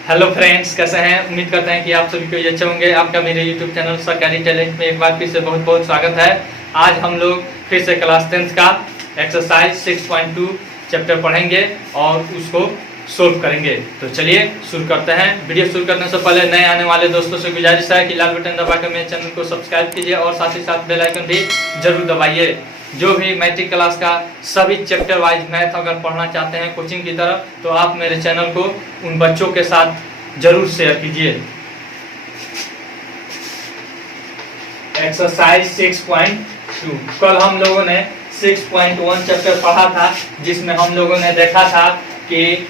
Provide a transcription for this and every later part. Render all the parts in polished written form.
Hello friends, कैसे हैं? उम्मीद करते हैं कि आप सभी को अच्छे होंगे। आपका मेरे यूट्यूब चैनल सरकारी टैलेंट में एक बार फिर से बहुत बहुत स्वागत है। आज हम लोग फिर से क्लास 10th का एक्सरसाइज 6.2 चैप्टर पढ़ेंगे और उसको सोल्व करेंगे। तो चलिए शुरू करते हैं। वीडियो शुरू करने से पहले नए आने वाले दोस्तों से गुजारिश है कि लाल बटन दबाकर मेरे चैनल को सब्सक्राइब कीजिए और साथ ही साथ बेल आइकन भी जरूर दबाइए। जो भी मैट्रिक क्लास का सभी चैप्टर वाइज मैथ अगर पढ़ना चाहते हैं कोचिंग की तरफ, तो आप मेरे चैनल को उन बच्चों के साथ जरूर शेयर कीजिए। एक्सरसाइज 6.2 कल हम लोगों ने 6.1 चैप्टर पढ़ा था, जिसमें हम लोगों ने देखा था कि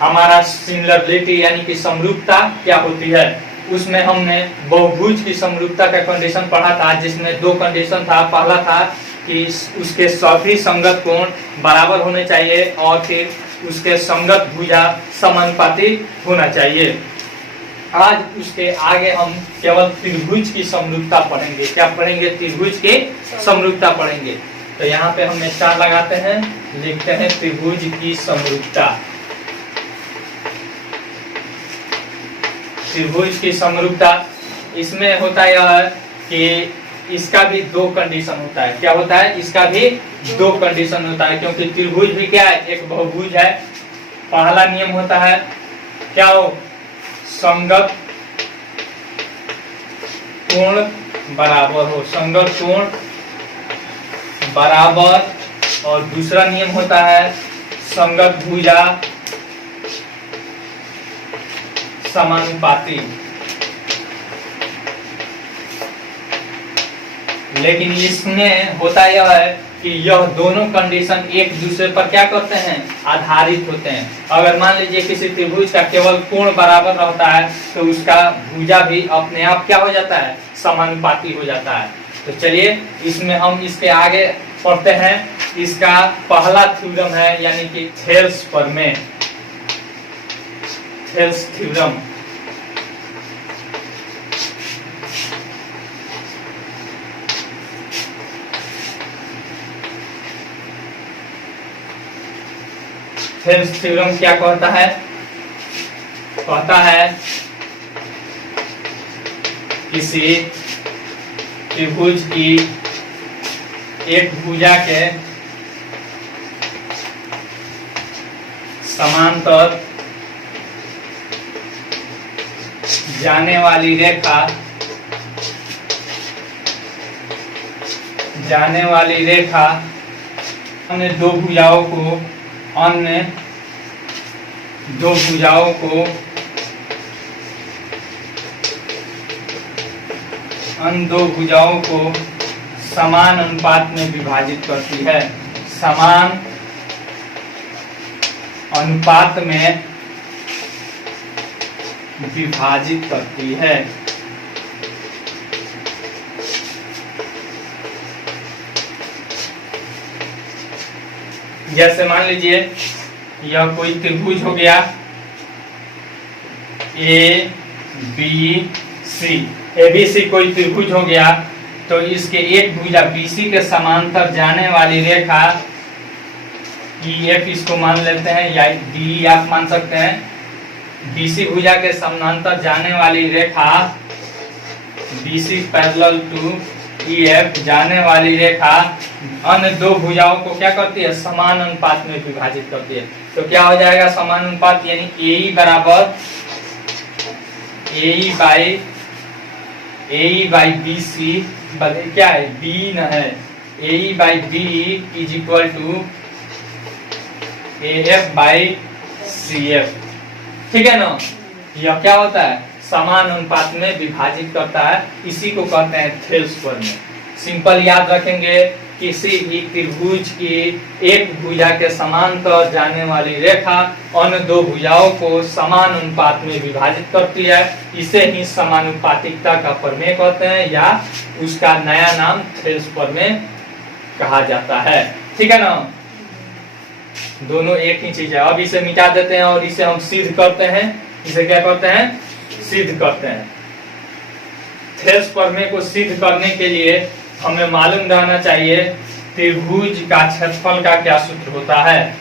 हमारा सिमिलरिटी यानी कि समरूपता क्या होती है। उसमें हमने बहुभुज की समरूपता का कंडीशन पढ़ा था, जिसमें दो कंडीशन था। पहला था कि उसके सभी संगत कोण बराबर होने चाहिए और फिर उसके संगत भुजा समानुपाती होना चाहिए। आज उसके आगे हम केवल त्रिभुज की समरूपता पढ़ेंगे। क्या पढ़ेंगे? त्रिभुज की समरूपता पढ़ेंगे। तो यहाँ पे हम स्टार लगाते हैं, लिखते हैं त्रिभुज की समरूपता। त्रिभुज की समरूपता इसमें होता यह है कि इसका भी दो कंडीशन होता है। क्या होता है? इसका भी दो कंडीशन होता है, क्योंकि त्रिभुज भी क्या है? एक बहुभुज है। पहला नियम होता है क्या हो? संगत कोण बराबर हो, संगत कोण बराबर। और दूसरा नियम होता है संगत भुजा समानुपाती। लेकिन इसमें होता यह है कि यह दोनों कंडीशन एक दूसरे पर क्या करते हैं? आधारित होते हैं। अगर मान लीजिए किसी त्रिभुज का केवल कोण बराबर रहता है, तो उसका भुजा भी अपने आप क्या हो जाता है? समानुपाती हो जाता है। तो चलिए इसमें हम इसके आगे पढ़ते हैं। इसका पहला थ्योरम है, यानी कि थेल्स प्रमेय, थेल्स थ्योरम। थेल्स थ्योरम क्या कहता है? कहता है किसी त्रिभुज की एक भुजा के समांतर जाने वाली रेखा अन्य दो भुजाओं को समान अनुपात में विभाजित करती है। समान अनुपात में विभाजित करती है। जैसे मान लीजिए यह कोई त्रिभुज हो गया ABC कोई त्रिभुज हो गया, तो इसके एक भुजा BC के समांतर जाने वाली रेखा EF इसको मान लेते हैं, या DE आप मान सकते हैं। BC भुजा के समांतर जाने वाली रेखा BC पैरेलल टू EF जाने वाली रेखा अन्य दो भुजाओं को क्या करती है? समान अनुपात में विभाजित करती है। तो क्या हो जाएगा समान अनुपात? यानी AE बराबर AE बाई BC, क्या है? B न है। AE by BE is equal to AF by CF। ठीक है ना? यह क्या होता है? समान अनुपात में विभाजित करता है। इसी को कहते हैं थेल्स प्रमेय। सिंपल याद रखेंगे, किसी भी त्रिभुज की एक भुजा के समांतर जाने वाली रेखा अन्य दो भुजाओं को समान अनुपात में विभाजित करती है। इसे ही समानुपातिकता का प्रमेय कहते हैं, या उसका नया नाम थेल्स प्रमेय कहा जाता है। ठीक है ना? दोनों एक ही चीज है। अब इसे मिटा देते हैं और इसे हम सिद्ध करते हैं। इसे क्या करते हैं? सिद्ध करते हैं। थेल्स प्रमेय को सिद्ध करने के लिए हमें मालूम रहना चाहिए त्रिभुज का क्षेत्रफल का क्या सूत्र होता है।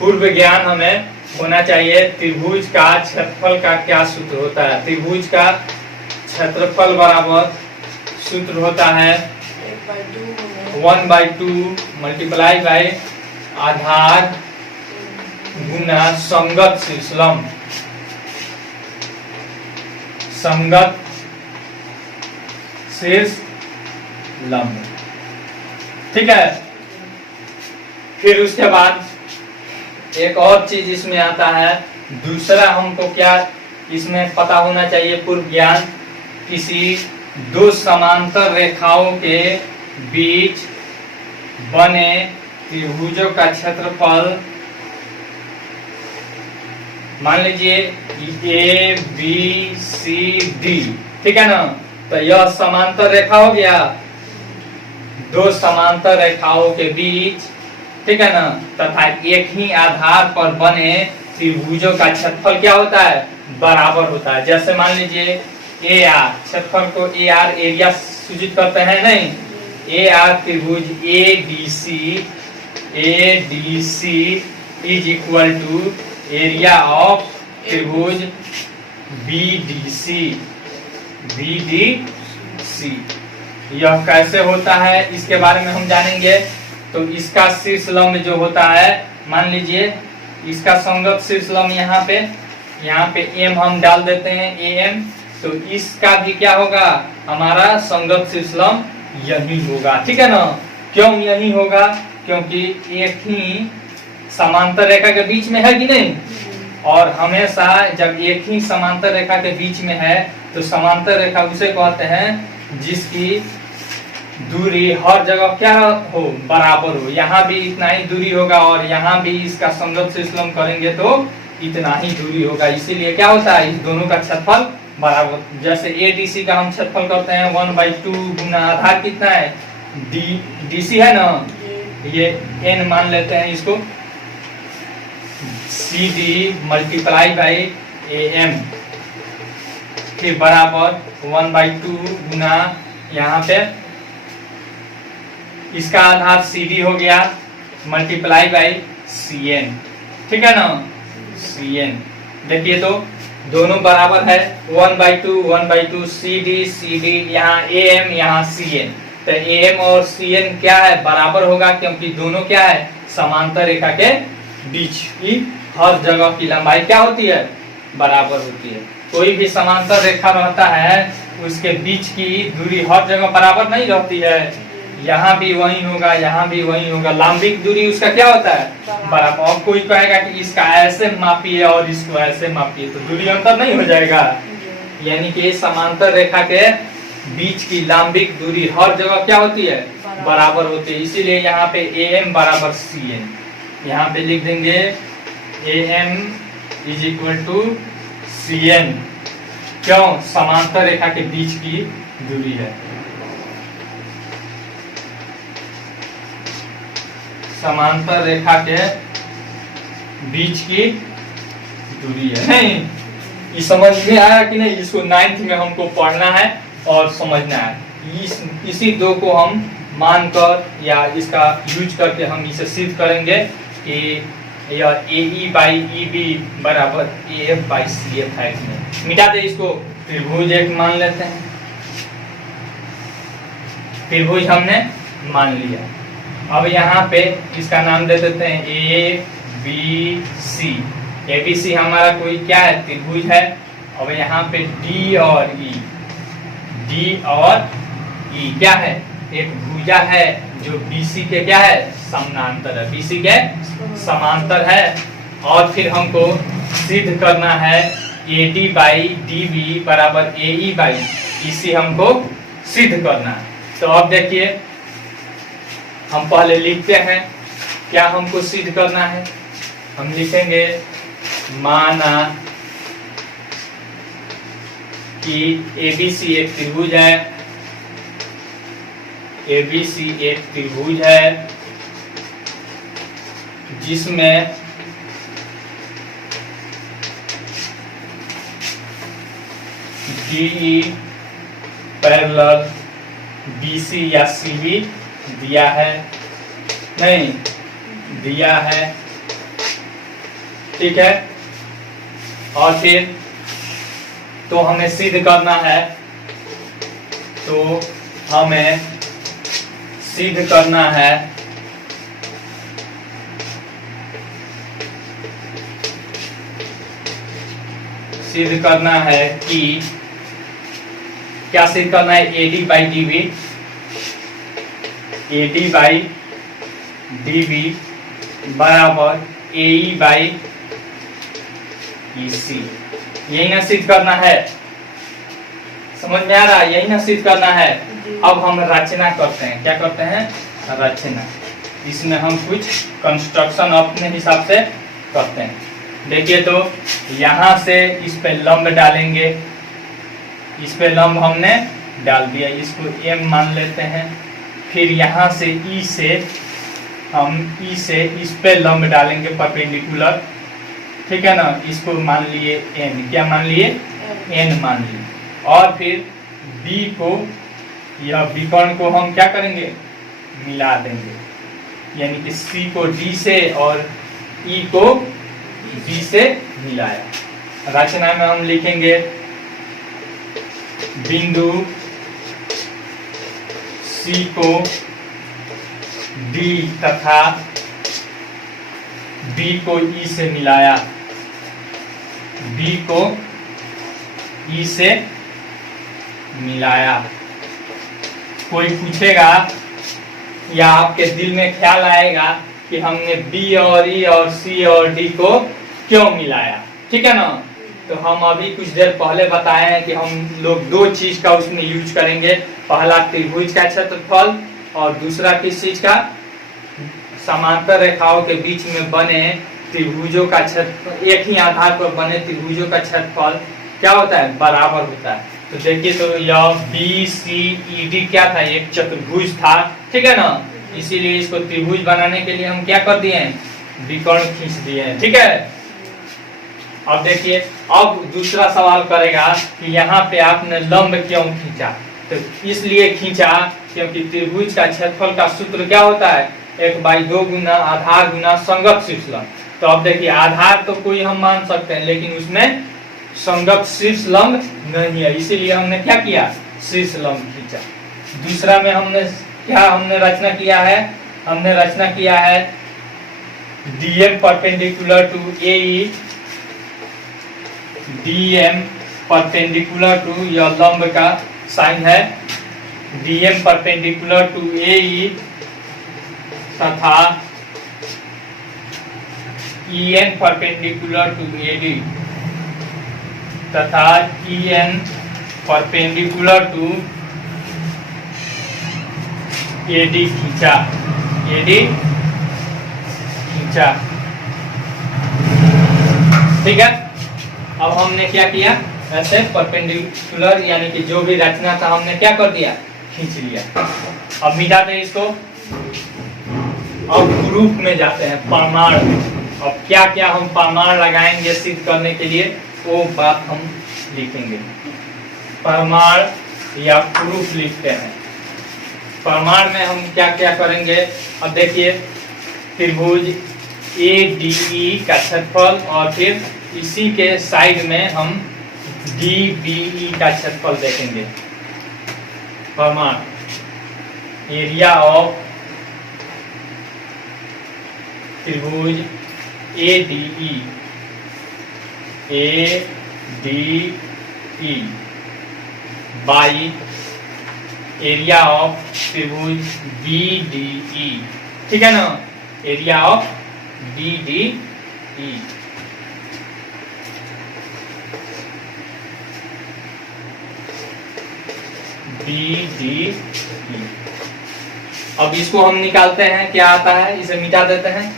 पूर्व ज्ञान हमें होना चाहिए। त्रिभुज का क्षेत्रफल का क्या सूत्र होता है? त्रिभुज का क्षेत्रफल बराबर सूत्र होता है 1/2 मल्टीप्लाई बाय आधार गुना संगत शीर्ष लंब। संगत शीर्ष लंब, ठीक है। फिर उसके बाद एक और चीज इसमें आता है, दूसरा हमको क्या इसमें पता होना चाहिए पूर्व ज्ञान, किसी दो समांतर रेखाओं के बीच बने त्रिभुजों का क्षेत्रफल, मान लीजिए ए बी सी डी, ठीक है ना। तो यह समांतर रेखा हो गया, दो समांतर रेखाओं के बीच, ठीक है ना, तथा एक ही आधार पर बने त्रिभुजों का क्षेत्रफल क्या होता है? बराबर होता है। जैसे मान लीजिए ए आर, क्षेत्रफल को ए आर एरिया सूचित करते हैं नहीं, ए आर त्रिभुज A D C is equal to area of त्रिभुज बी डी सी। यह कैसे होता है इसके बारे में हम जानेंगे। तो इसका शीर्ष लंब जो होता है, मान लीजिए इसका संगत शीर्ष लंब यहाँ पे एम हम डाल देते हैं एम, तो इसका भी क्या होगा? हमारा संगत शीर्ष लंब यही होगा, ठीक है ना। क्यों यही होगा? क्योंकि एक ही समांतर रेखा के बीच में है कि नहीं, और हमेशा जब एक ही समांतर रेखा के बीच में है तो समांतर रेखा उसे कहते हैं जिसकी दूरी हर जगह क्या हो? बराबर हो। यहाँ भी इतना ही दूरी होगा और यहाँ भी इसका संगत शीर्ष लंब करेंगे तो इतना ही दूरी होगा। इसीलिए क्या होता है? इस दोनों का क्षेत्रफल बराबर। जैसे ADC का हम क्षेत्रफल करते हैं 1/2 गुना आधार कितना है? DC है ना, ये n मान लेते हैं इसको, CD मल्टीप्लाई बाई AM, फिर बराबर 1/2 गुना यहाँ पे इसका आधार CD हो गया मल्टीप्लाई बाई CN, ठीक है ना, CN। देखिए तो दोनों बराबर है, 1/2 CD यहाँ AM यहाँ CN, तो AM और CN क्या है? बराबर होगा, क्योंकि दोनों क्या है? समांतर रेखा के बीच की हर जगह की लंबाई क्या होती है? बराबर होती है। कोई भी समांतर रेखा रहता है उसके बीच की दूरी हर जगह बराबर नहीं रहती है, यहाँ भी वही होगा, यहाँ भी वही होगा, लंबिक दूरी उसका क्या होता है? बराबर। अब कोई कहेगा कि इसका ऐसे मापिए और इसको ऐसे मापिए, तो दूरी अंतर नहीं हो जाएगा। यानी कि समांतर रेखा के बीच की लंबिक दूरी हर जगह क्या होती है? बराबर होती है। इसीलिए यहाँ पे AM बराबर CN, यहाँ पे लिख देंगे AM is equal to CN। क्यों? समांतर रेखा के बीच की दूरी है, समांतर रेखा के बीच की दूरी है। नहीं, ये समझ में आया कि नहीं? इसको 9th में हमको पढ़ना है और समझना है। इसी दो को हम मानकर या इसका यूज करके हम इसे सिद्ध करेंगे कि यह AE बाई EB बराबर AF बाई CF है। मिटा दे इसको, त्रिभुज एक मान लेते हैं, त्रिभुज हमने मान लिया। अब यहाँ पे इसका नाम दे देते हैं ABC। ABC हमारा कोई क्या है? त्रिभुज है। अब यहाँ पे D और E क्या है? एक भुजा है जो BC के क्या है? समानांतर है, BC के समांतर है। और फिर हमको सिद्ध करना है AD बाई DB बराबर AE बाई EC, हमको सिद्ध करना है। तो अब देखिए हम पहले लिखते हैं क्या हमको सिद्ध करना है। हम लिखेंगे माना कि ABC एक त्रिभुज है, ABC एक त्रिभुज है जिसमें DE पैरेलल BC या CB दिया है, नहीं दिया है, ठीक है। और फिर तो हमें सिद्ध करना है, तो हमें सिद्ध करना है कि क्या सिद्ध करना है, AD बाई DV बराबर AE बाई EC। यही ना सिद्ध करना है, समझ में आ रहा है? यही ना सिद्ध करना है। अब हम रचना करते हैं, क्या करते हैं, रचना। इसमें हम कुछ कंस्ट्रक्शन अपने हिसाब से करते हैं। देखिए तो यहाँ से इस पे लंब डालेंगे, इस पे लंब हमने डाल दिया, इसको M मान लेते हैं। फिर यहाँ से E से इस पे लंब डालेंगे परपेंडिकुलर, ठीक है ना, इसको मान लिए N, क्या मान लिए, N मान लिए। और फिर B को, यह विकर्ण को हम क्या करेंगे, मिला देंगे, यानी कि C को D से और E को B से मिलाया। रचना में हम लिखेंगे बिंदु C को D तथा B को E से मिलाया, B को E से मिलाया। कोई पूछेगा या आपके दिल में ख्याल आएगा कि हमने B और E और C और D को क्यों मिलाया, ठीक है ना। तो हम अभी कुछ देर पहले बताए हैं कि हम लोग दो चीज का उसमें यूज करेंगे, पहला त्रिभुज का क्षेत्रफल और दूसरा किस चीज का, समांतर रेखाओं के बीच में बने त्रिभुजों का क्षेत्र, एक ही आधार पर बने त्रिभुजों का क्षेत्रफल क्या होता है, बराबर होता है। तो देखिए तो यह BCED क्या था, एक चतुर्भुज था, ठीक है ना। इसीलिए इसको त्रिभुज बनाने के लिए हम क्या कर दिए हैं, विकर्ण खींच दिए हैं, ठीक है। अब देखिए, अब दूसरा सवाल करेगा कि यहाँ पे आपने लंब क्यों खींचा, तो इसलिए खींचा क्योंकि त्रिभुज का क्षेत्रफल का सूत्र क्या होता है, 1/2 गुना आधार गुना संगत शीर्ष लंब। तो अब देखिए आधार तो कोई हम मान सकते हैं, लेकिन उसमें संगत शीर्ष लंब नहीं है, इसीलिए हमने क्या किया, शीर्ष लंब खींचा। दूसरा में हमने रचना किया है, हमने रचना किया है DM perpendicular to AE, DM perpendicular to, यह लंब का साइन है, DM परपेंडिकुलर टू AE तथा EN परपेंडिकुलर टू AD तथा EN परपेंडिकुलर टू AD खींचा, AD खींचा, ठीक है। अब हमने क्या किया, ऐसे परपेंडिकुलर यानी कि जो भी रचना था हमने क्या कर दिया, खींच लिया। अब मिटा दें इसको। अब प्रूफ में जाते हैं, प्रमाण में। अब क्या क्या हम प्रमाण लगाएंगे सिद्ध करने के लिए, वो बात हम लिखेंगे। प्रमाण या प्रूफ लिखते हैं। प्रमाण में हम क्या क्या करेंगे, अब देखिए त्रिभुज ADE का क्षेत्रफल और फिर इसी के साइड में हम DBE का क्षेत्रफल देखेंगे। प्रमाण, एरिया ऑफ त्रिभुज ADE बाई एरिया ऑफ त्रिभुज BDE, ठीक है ना, एरिया ऑफ BDE। BDE। अब इसको हम निकालते हैं, क्या आता है, इसे मिटा देते हैं।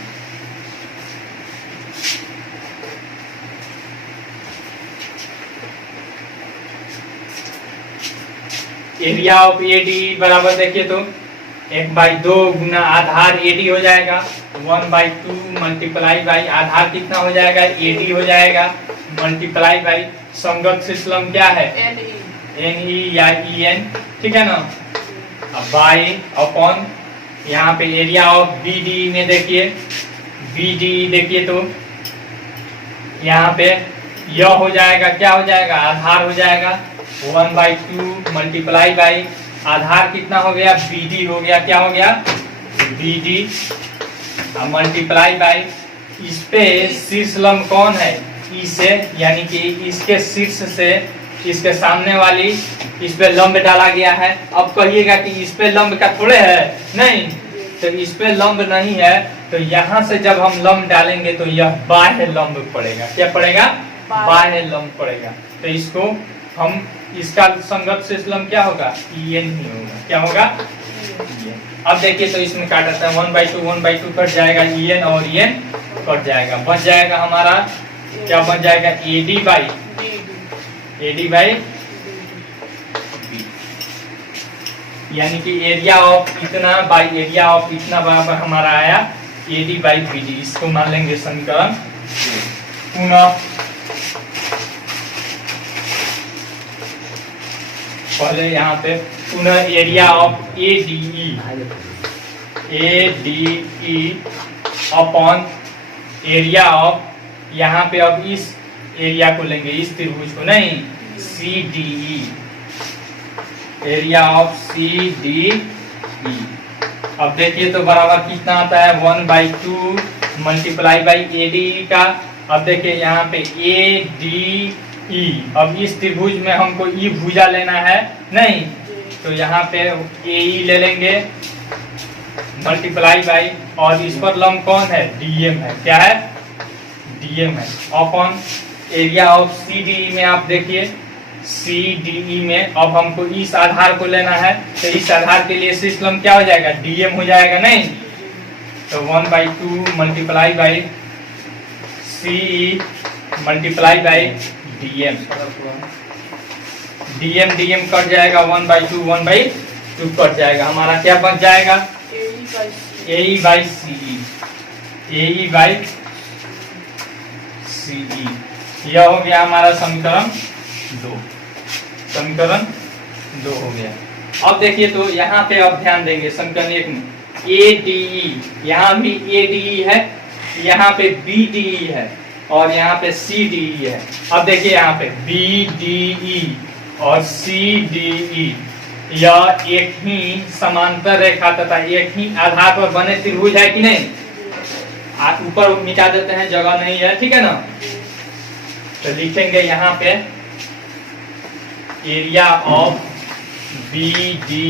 एरिया ऑफ ADE बराबर देखिए तो 1/2 गुना आधार AD हो जाएगा, 1/2 मल्टीप्लाई बाई आधार कितना हो जाएगा, AD हो जाएगा, मल्टीप्लाई बाई संगत शीर्ष लंब क्या है, NE या EN, ठीक है ना। अब बाई अपॉन यहाँ पे एरिया ऑफ BDE में देखिए, BDE देखिए तो यहाँ पे यह हो जाएगा, क्या हो जाएगा, आधार हो जाएगा 1/2 मल्टीप्लाई बाई आधार कितना हो गया, BD हो गया, क्या हो गया, BD मल्टीप्लाई बाई इस पे शीर्ष लंब कौन है, ई से, यानी कि इसके शीर्ष से इसके सामने वाली इस पे लंब डाला गया है। अब कहिएगा कि इस पे लंब का थोड़े है, नहीं, तो इस पे लंब नहीं है, तो यहाँ से जब हम लंब डालेंगे तो यह बाह्य लंब पड़ेगा, क्या पड़ेगा, बाह्य लंब पड़ेगा। तो इसको हम, इसका संगत शेष लंब क्या होगा, EN ही होगा, क्या होगा, EN। अब देखिए तो इसमें काटता है 1/2 कट जाएगा, EN और EN कट जाएगा, बच जाएगा हमारा क्या बन जाएगा, AD बाई B, यानी कि एरिया ऑफ इतना बाई एरिया ऑफ इतना बराबर हमारा आया AD बाई BD। इसको मान लेंगे समीकरण। पुनः पहले यहाँ पे पुनः area of ADE upon area of, यहाँ पे अब इस एरिया को लेंगे, इस त्रिभुज को नहीं, CDE, एरिया ऑफ CDE। अब देखिए तो बराबर कितना आता है 1/2 मल्टीप्लाई बाई ADE का। अब देखिए यहाँ पे ADE, अब इस त्रिभुज में हमको ई भुजा लेना है, नहीं, तो यहाँ पे AE ले लेंगे मल्टीप्लाई बाई, और इस पर लंब कौन है, DM है, क्या है, DM है, अपॉन एरिया ऑफ CDE में। आप देखिए CDE में अब हमको इस आधार को लेना है, तो इस आधार के लिए शीर्ष लंब क्या हो जाएगा, DM हो जाएगा, नहीं, तो 1/2 multiply by CE multiply by DM cut जाएगा, 1/2 कट जाएगा, हमारा क्या बच जाएगा, AE बाई CE। यह हो गया हमारा समीकरण 2, समीकरण 2 हो गया। अब देखिए तो यहाँ पे अब ध्यान देंगे समीकरण 1 में ADE, यहाँ भी ADE है, यहाँ पे BDE है और यहाँ पे CDE है। अब देखिए यहाँ पे BDE और CDE यह एक ही समांतर रेखा तथा एक ही आधार पर बने त्रिभुज है कि नहीं, ऊपर मिटा देते हैं, जगह नहीं है, ठीक है ना, तो लिखेंगे यहाँ पे area of BDE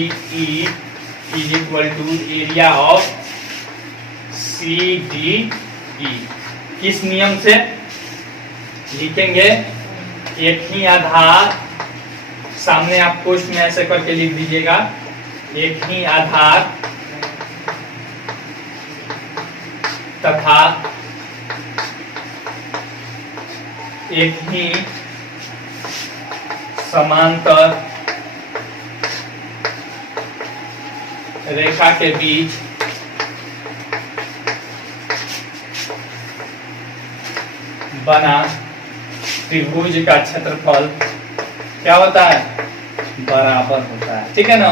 is equal to area of CDE। किस नियम से लिखेंगे, एक ही आधार, सामने आप कोष्ठ में ऐसे करके लिख दीजिएगा, एक ही आधार तथा एक ही समांतर रेखा के बीच बना त्रिभुज का क्षेत्रफल क्या होता है, बराबर होता है, ठीक है ना।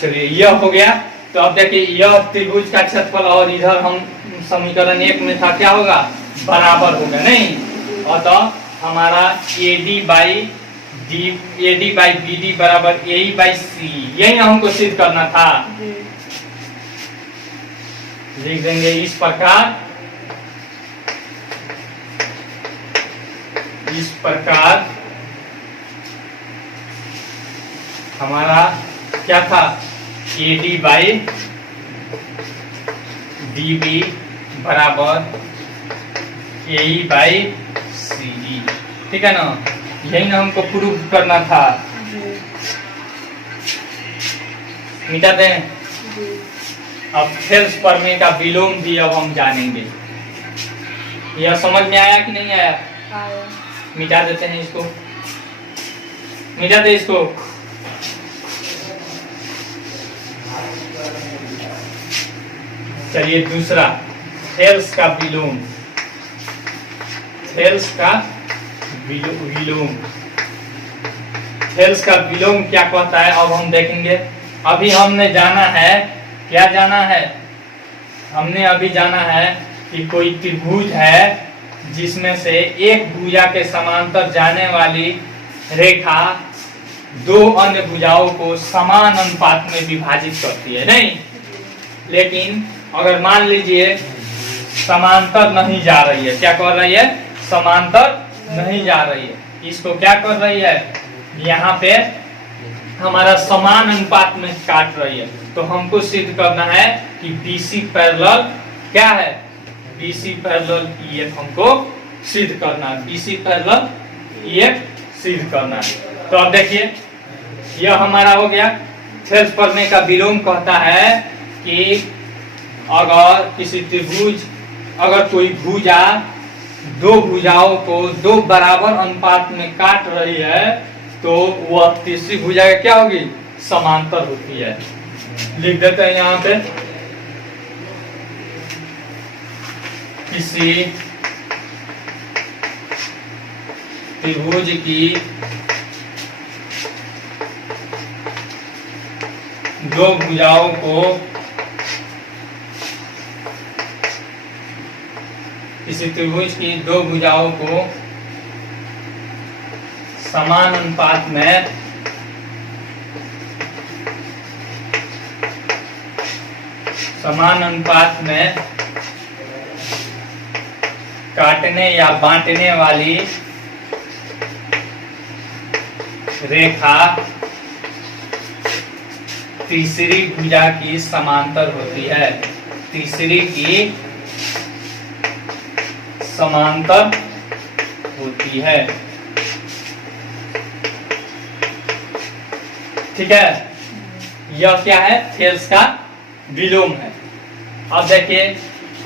चलिए यह हो गया। तो अब देखिए यह त्रिभुज का क्षेत्रफल और इधर हम समीकरण 1 में था, क्या होगा, बराबर होगा, नहीं, और तो हमारा AD बाई BD बराबर AE बाई CE, यही हमको सिद्ध करना था। लिख देंगे इस प्रकार, हमारा क्या था, AD बाई DB बराबर AE बाई CE, ठीक है ना, यही ना हमको प्रूव करना था। मिटा दें। अब थेल्स प्रमेय का विलोम भी अब हम जानेंगे। यह समझ में आया कि नहीं आया? मिटा देते हैं इसको, मिटा दे इसको। चलिए दूसरा, थेल्स का विलोम। थेल्स का विलोम, थेल्स का विलोम क्या कहता है अब हम देखेंगे। अभी हमने जाना है क्या जाना है? हमने अभी जाना है कि कोई त्रिभुज है जिसमें से एक भुजा के समांतर जाने वाली रेखा दो अन्य भुजाओं को समान अनुपात में विभाजित करती है, नहीं? लेकिन अगर मान लीजिए समांतर नहीं जा रही है, क्या कर रही है? समांतर नहीं जा रही है, इसको क्या कर रही है? यहाँ पे हमारा समान अनुपात में काट रही है, तो हमको सिद्ध करना है कि BC पैरेलल क्या है? BC पैरेलल EF हमको सिद्ध करना है, BC पैरेलल EF सिद्ध करना है। तो अब देखिए यह हमारा हो गया। थेल्स प्रमेय का विलोम कहता है कि अगर किसी त्रिभुज, अगर कोई भुजा दो भुजाओं को दो बराबर अनुपात में काट रही है तो वह तीसरी भुजा क्या होगी? समांतर होती है। लिख देते हैं यहाँ पे, किसी त्रिभुज की दो भुजाओं को, किसी त्रिभुज की दो भुजाओं को समान अनुपात में काटने या बांटने वाली रेखा तीसरी भुजा की समांतर होती है, तीसरी की समांतर होती है। ठीक है, यह क्या है? थेल्स का विलोम है। अब देखिए,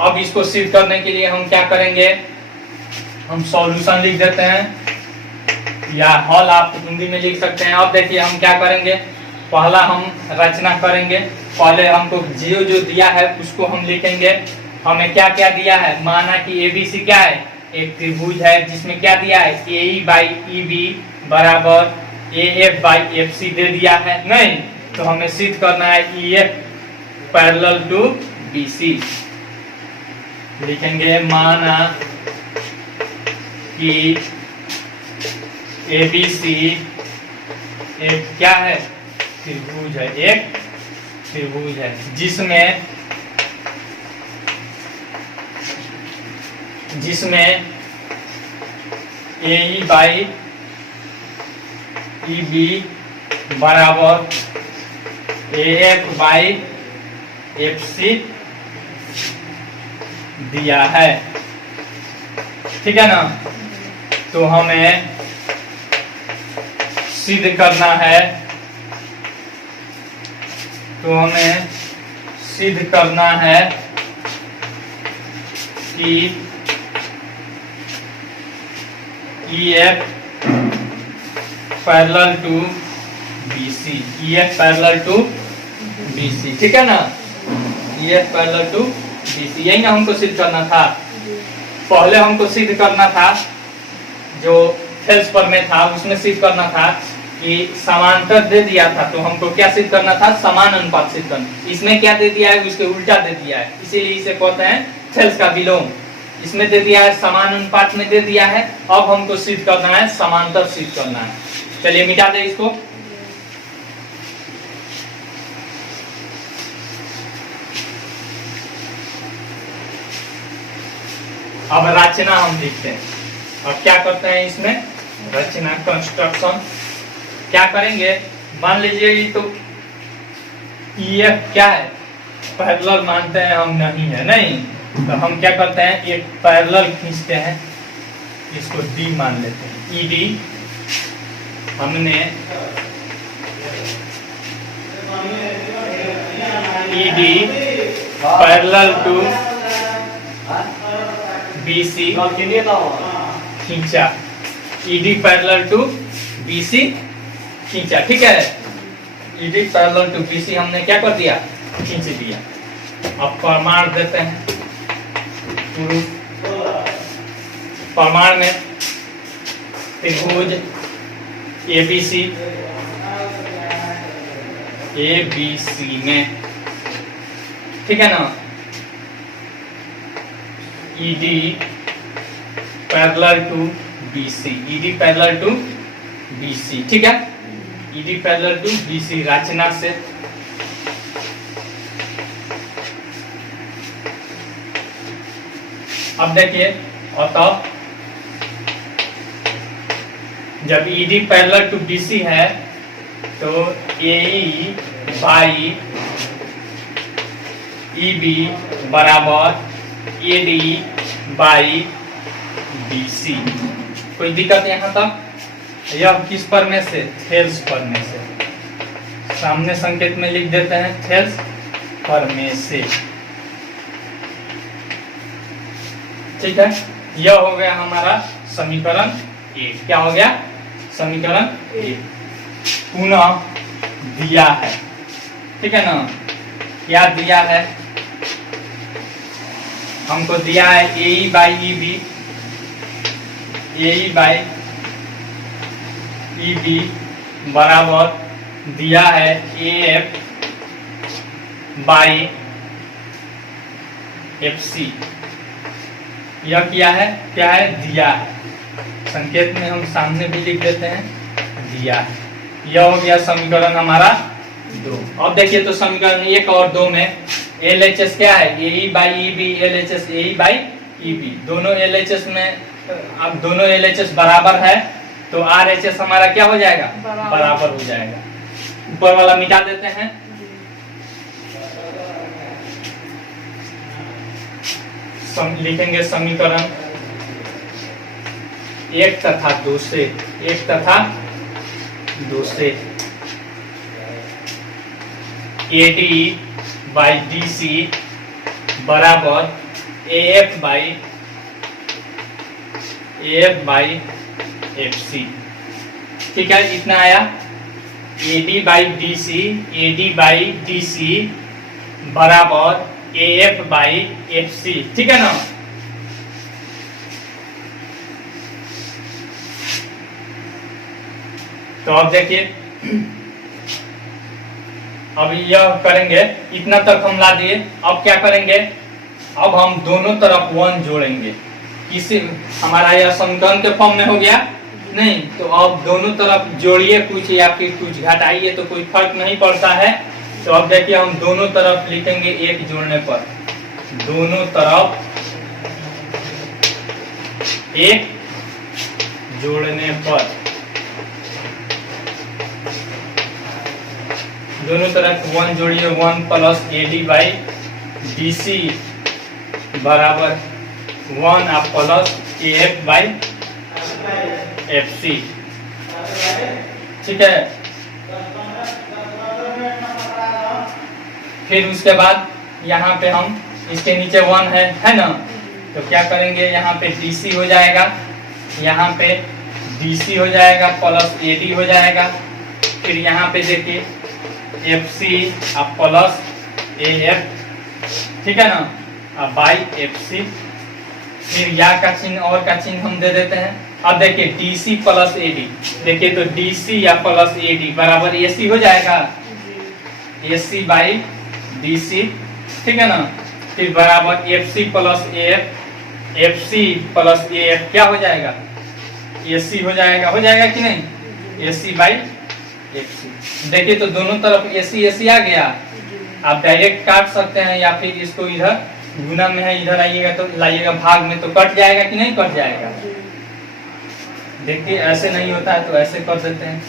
अब इसको सिद्ध करने के लिए हम क्या करेंगे? हम सॉल्यूशन लिख देते हैं या हल आप हिंदी में लिख सकते हैं। अब देखिए हम क्या करेंगे, पहला हम रचना करेंगे। पहले हमको जो दिया है उसको हम लिखेंगे। हमें क्या क्या दिया है? माना कि ABC क्या है? एक त्रिभुज है जिसमें क्या दिया है? AE बाई EB बराबर AF बाई FC दे दिया है, नहीं? तो हमें सिद्ध करना है EF पैरेलल टू BC। लिखेंगे माना कि ABC एक क्या है? त्रिभुज है, एक त्रिभुज है जिसमें AE बाई EB बराबर AF बाई FC दिया है। ठीक है ना? तो हमें सिद्ध करना है, कि EF parallel to BC, EF parallel to BC। ठीक है ना? EF पैरेलल टू BC, यही ना हमको सिद्ध करना था। पहले हमको सिद्ध करना था, जो थेल्स प्रमेय था उसमें सिद्ध करना था कि समांतर दे दिया था, तो हमको क्या सिद्ध करना था? समान अनुपात सिद्ध करना। इसमें क्या दे दिया है? उसके उल्टा दे दिया है, इसीलिए इसे कहते हैं थेल्स का विलोम। इसमें दे दिया है समान अनुपात में दे दिया है, अब हमको सिद्ध करना है समांतर सिद्ध करना है। चलिए मिटा दे इसको। अब रचना हम लिखते हैं। अब क्या करते हैं इसमें? रचना, कंस्ट्रक्शन क्या करेंगे? मान लीजिए ये तो EF क्या है? पैरेलल मानते हैं हम, नहीं है, नहीं? तो हम क्या करते हैं? एक पैरेलल खींचते हैं, इसको D मान लेते हैं। ED हमने ED पैरेलल टू BC खींचा, ED पैरेलल टू BC खींचा। ठीक है, ED पैरेलल टू BC हमने क्या कर दिया? खींच दिया। अब प्रमाण देते हैं। प्रमाण में त्रिभुज ABC में ठीक है ना, ED parallel to BC, ED parallel to BC, ठीक है, ED पैरेलल टू BC रचना से। अब देखिए, अतः जब ED पैरेलल टू BC है तो AE बाई EB बराबर AD बाई BC। कोई दिक्कत यहाँ तक? यह किस पर में से? थेल्स पर में से। सामने संकेत में लिख देते हैं थेल्स पर में से, ठीक है। यह हो गया हमारा समीकरण 1। क्या हो गया? समीकरण 1 पुनः दिया है, ठीक है ना। क्या दिया है? हमको दिया है AE by EB, AE by EB बराबर दिया है AF बाई FC। यह क्या है? क्या है? दिया है। संकेत में हम सामने भी लिख देते हैं दिया है। यह हो गया समीकरण हमारा 2। अब देखिए तो समीकरण 1 और 2 में LHS क्या है? AE by EB, LHS AE by EB, दोनों LHS में, अब दोनों LHS बराबर है तो RHS हमारा क्या हो जाएगा? बराबर हो जाएगा। ऊपर वाला मिटा देते हैं, लिखेंगे समीकरण 1 तथा 2 से, 1 तथा 2 से AD बाई DC बराबर AF बाई FC, ठीक है। इतना आया। AD बाई DC बराबर AF बाई FC, ठीक है ना। तो अब देखिए, अब यह करेंगे, इतना तक हम ला दिए। अब क्या करेंगे? अब हम दोनों तरफ 1 जोड़ेंगे। किसी हमारा यह समीकरण के फॉर्म में हो गया नहीं, तो अब दोनों तरफ जोड़िए कुछ या फिर कुछ घटाइए तो कोई फर्क नहीं पड़ता है। तो अब देखिए हम दोनों तरफ लिखेंगे 1 जोड़ने पर, दोनों तरफ 1 जोड़ने पर, दोनों तरफ 1 जोड़िए, 1 प्लस AD बाई DC बराबर 1 आप प्लस AF बाई FC, ठीक है। फिर उसके बाद यहाँ पे हम, इसके नीचे 1 है ना, तो क्या करेंगे? यहाँ पे DC हो जाएगा, यहाँ पे DC हो जाएगा प्लस AD हो जाएगा। फिर यहाँ पे देखिए FC अब प्लस AF, ठीक है ना, अब बाई FC। फिर या का चिन्ह और का चिन्ह हम दे देते हैं। अब देखिए DC प्लस AD, देखिए तो DC या प्लस AD बराबर AC हो जाएगा, AC बाई DC, ठीक है ना। फिर बराबर FC plus AF, FC plus AF क्या हो जाएगा? AC हो जाएगा, हो जाएगा कि नहीं? AC by FC। देखिए तो दोनों तरफ AC आ गया। आप डायरेक्ट काट सकते हैं या फिर इसको इधर गुना में है, इधर आइएगा तो लाइएगा भाग में, तो कट जाएगा कि नहीं कट जाएगा? देखिए ऐसे नहीं होता है तो ऐसे कर देते हैं।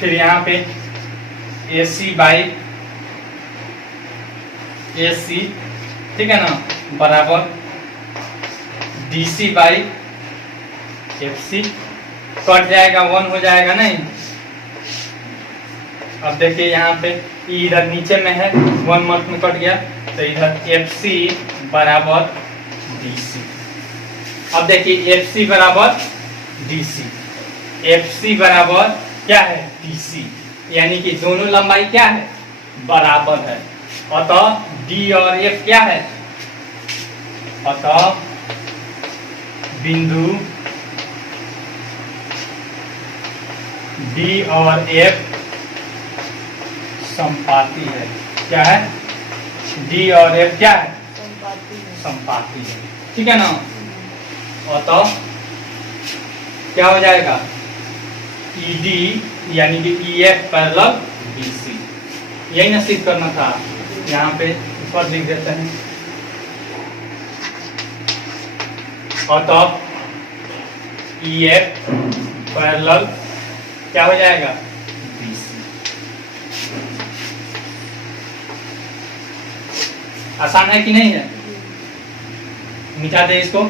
फिर यहाँ पे AC बाई AC, ठीक है ना, बराबर DC बाई FC, कट जाएगा 1 हो जाएगा नहीं। अब देखिए यहाँ पे इधर नीचे में है 1 मत में कट गया, तो इधर FC बराबर DC। अब देखिए FC बराबर DC, FC बराबर क्या है? DC, यानी कि दोनों लंबाई क्या है? बराबर है। अतः D और F क्या है? अतः बिंदु D और F संपाती है। क्या है? डी और एफ क्या है? संपाती है। संपाती है, ठीक है ना। और तो क्या हो जाएगा? ईडी यानी कि E F parallel B C, यही ना सिद्ध करना था। यहाँ पे ऊपर लिख देते हैं। और तो ई एफ पैरेलल क्या हो जाएगा? B C. आसान है कि नहीं है? मिटा दे इसको।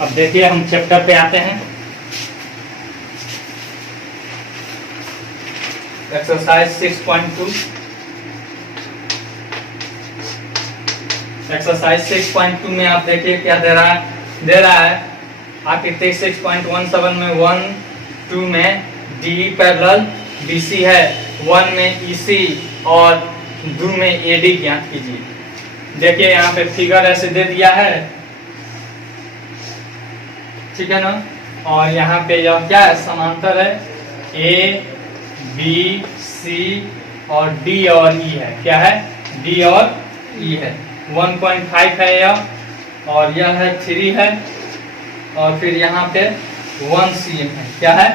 अब देखिए हम चैप्टर पे आते हैं। एक्सरसाइज 6.2। एक्सरसाइज 6.2 में आप देखिए क्या दे रहा है आकृति 6.17 में 1 2 में डी पैरेलल बीसी है, 1 में ईसी और 2 में एडी ज्ञात कीजिए। देखिए यहाँ पे फिगर ऐसे दे दिया है, ठीक है ना। और यहाँ पे यह क्या है? समांतर है, ए बी सी और डी और ई है। क्या है? डी और ई है। 1.5 है यह, और यह है 3 है, और फिर यहाँ पे 1 cm है। क्या है?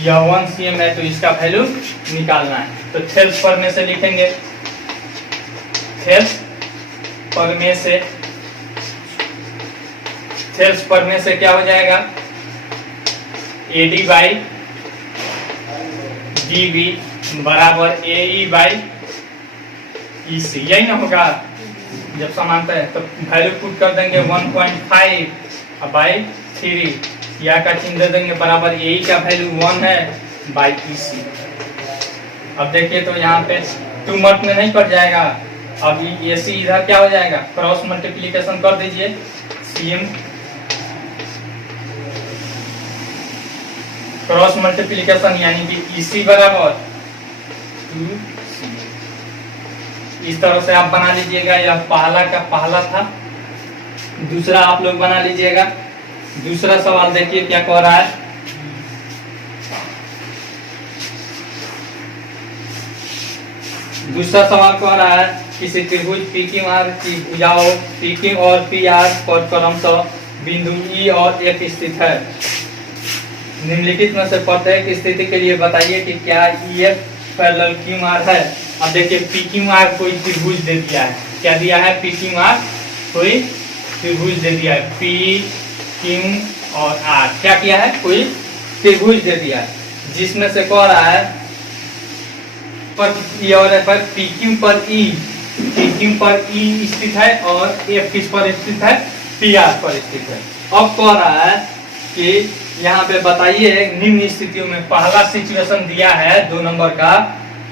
यह 1 cm है, तो इसका वैल्यू निकालना है। तो थेल्स पर में से लिखेंगे, थेल्स पर में से, थेल्स पर में से क्या हो जाएगा? एडी बाई डी बी बराबर ए ई बाई ई सी, यही ना होगा जब समांतर है। तो वैल्यू पुट कर देंगे 1.5 बाई 3, या का चिन्ह दे देंगे बराबर ए ई का वैल्यू 1 है बाई ई सी। अब देखिए तो यहाँ पे 2 मट में नहीं पड़ जाएगा। अब ए सी इधर क्या हो जाएगा? क्रॉस मल्टीप्लीकेशन कर दीजिए, सीएम क्रॉस मल्टीप्लीकेशन यानी कि ईसी बराबर 2सी। इस तरह से आप बना लीजिएगा। यह पहला का पहला था। दूसरा आप लोग बना लीजिएगा। दूसरा सवाल देखिए क्या कह रहा है। दूसरा सवाल कह रहा है किसी त्रिभुज PQR की भुजाओं PQ और PR पर क्रमशः बिंदु E और F स्थित है। निम्नलिखित में से प्रत्येक स्थिति के लिए बताइए कि क्या EF पैरेलल QR है। अब देखिए PQR कोई त्रिभुज दे दिया है। क्या दिया है? PQR कोई त्रिभुज दे दिया है। P Q और R क्या किया है? कोई त्रिभुज दे दिया है, जिसमें से कह रहा है पर E और F पर PQ पर E, PQ पर E स्थित है और F किस पर स्थित है? PR पर स्थित है। अब कह रहा है कि यहाँ पे बताइए निम्न स्थितियों में पहला सिचुएशन दिया है 2 नंबर का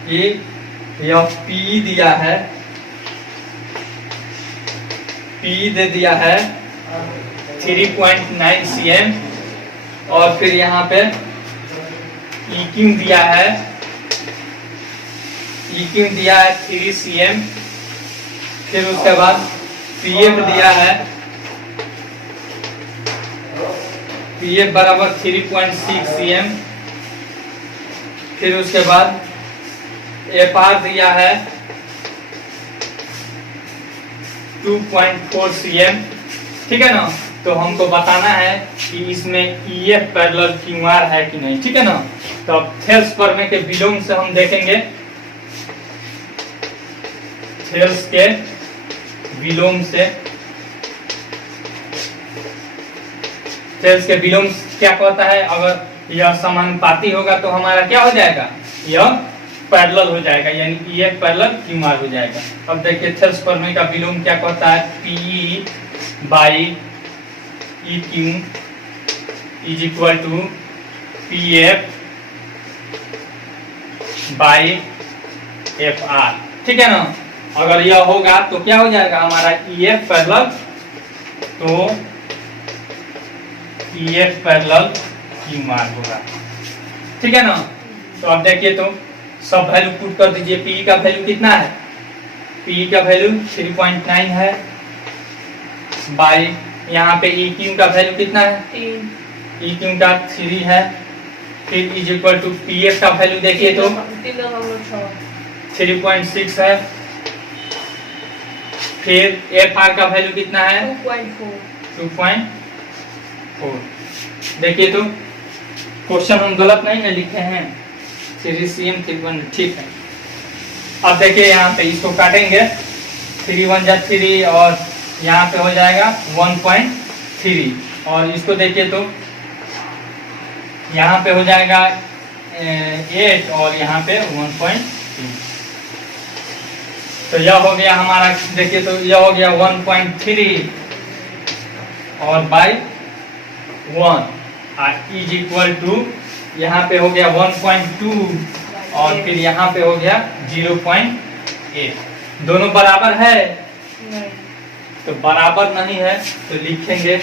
कि यह P दिया है, P दे दिया है 3.9 cm, और फिर यहाँ पे EQ दिया है, EQ दिया है 3 cm, फिर उसके बाद PF दिया है, PF बराबर 3.6 cm, फिर उसके बाद FR दिया है 2.4 cm, ठीक है ना। तो हमको बताना है कि इसमें EF पैरेलल QR है कि नहीं, ठीक है ना। तो अब थेल्स प्रमेय के विलोम से हम देखेंगे। थेल्स के विलोम से, थेल्स के विलोम क्या कहता है? अगर यह समानुपाती होगा तो हमारा क्या हो जाएगा? यह पैरेलल हो जाएगा, यानी EF पैरेलल QR हो जाएगा। अब देखिए थेल्स प्रमेय का विलोम क्या कहता है? PE by EQ is equal to PF by FR, ठीक है ना। अगर यह होगा तो क्या हो जाएगा हमारा? EF पैरेलल, तो EF पैरेलल QR होगा, ठीक है ना। तो अब देखिए तो सब वैल्यू पुट कर दीजिए। PE का वैल्यू कितना है? PE का वैल्यू 3.9 है बाई यहाँ पे EQ का वैल्यू कितना है? ई क्यू का 3 है। फिर is equal to P F का वैल्यू देखिए तो 3.6 है। फिर एफ आर का वैल्यू कितना है 2.4। देखिए तो क्वेश्चन हम गलत नहीं ना लिखे हैं, 3cm 3.1 ठीक है। अब देखिए यहाँ पे इसको काटेंगे, 3 1 जा 3 और यहाँ पे हो जाएगा 1.3 और इसको देखिए तो यहाँ पे हो जाएगा 8 और यहाँ पे 1.3। तो यह हो गया हमारा, देखिए तो यह हो गया 1.3 और बाई 1 इज इक्वल टू यहाँ पे हो गया 1.2 और फिर यहाँ पे हो गया 0.8। दोनों बराबर है नहीं। तो बराबर नहीं है तो लिखेंगे,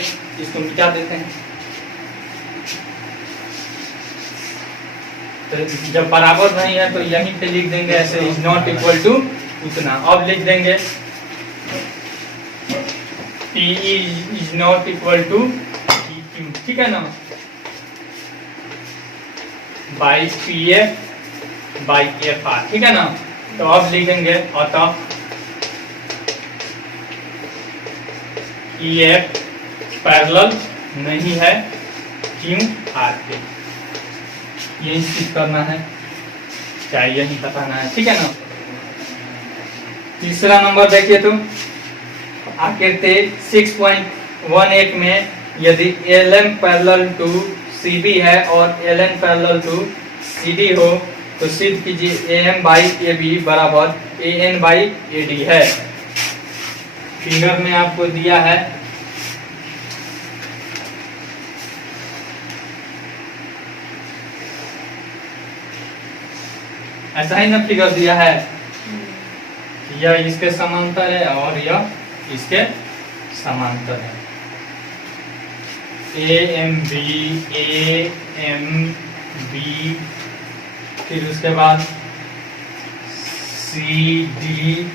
इसको मिटा देते हैं। तो जब बराबर नहीं है तो यहीं पे लिख देंगे ऐसे, इज नॉट इक्वल टू उतना। अब लिख देंगे P is not equal to PQ, ठीक है ना, बाई PF बाई FR, ठीक है ना। तो अब लिखेंगे अतः EF पैरेलल नहीं है QR के, ये चीज करना है, क्या यही बताना है, ठीक है ना। तीसरा नंबर देखिए तो आकृति 6.18 में यदि LM पैरेलल टू CB है और LN पैरेलल टू CD हो तो सिद्ध कीजिए AM बाई AB बराबर AN बाई AD है। फिगर में आपको दिया है, ऐसा ही ना फिगर दिया है, यह इसके समांतर है और यह इसके समांतर है। AMB AMB फिर उसके बाद CDNL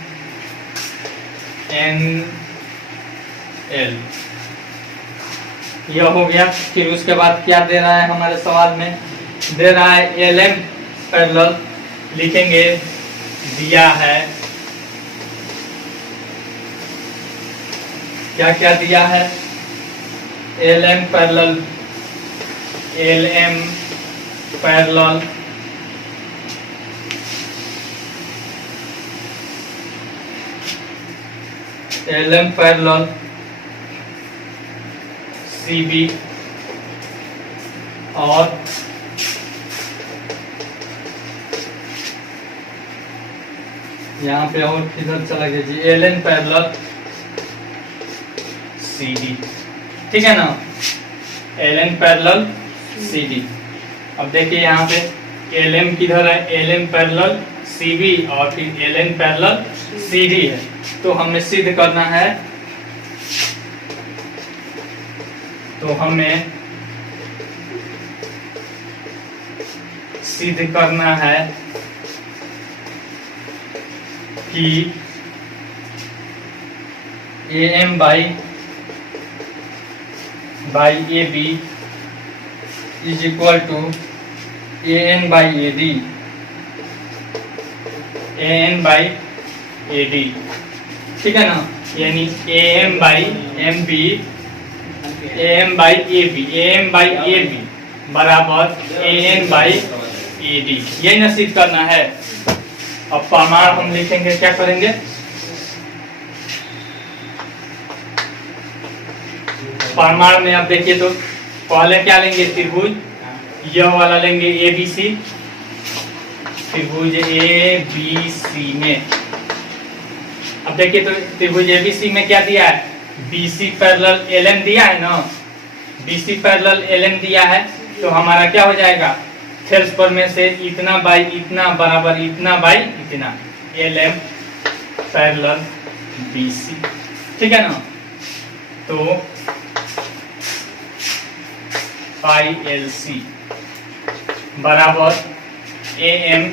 यह हो गया। फिर उसके बाद क्या दे रहा है हमारे सवाल में, दे रहा है LM पैरेलल, लिखेंगे दिया है, क्या क्या दिया है, LM पैरेलल CB और यहाँ पे और किधर चला गया जी, LN पैरेलल CD, ठीक है ना, LN पैरेलल CD। अब देखिए यहाँ पे LM किधर है, LM पैरेलल CB और फिर LN पैरेलल CD है। तो हमें सिद्ध करना है, तो हमें सिद्ध करना है कि AM by AB is equal to AN by AD, ठीक है ना, यानी AM बाई AB बराबर AN बाई AD, यही ना सिद्ध करना है। अब प्रमाण हम लिखेंगे, क्या करेंगे, प्रमाण में आप देखिए तो पहले क्या लेंगे, त्रिभुज यह वाला लेंगे ABC, त्रिभुज ABC में। अब देखिए तो त्रिभुज ABC में क्या दिया है, BC पैरेलल LN दिया है ना, BC पैरेलल LN दिया है। तो हमारा क्या हो जाएगा, सेल्स पर में से इतना बाई इतना बराबर इतना बाई इतना, LM पैरेलल BC, ठीक है ना। तो पाई LC बराबर AM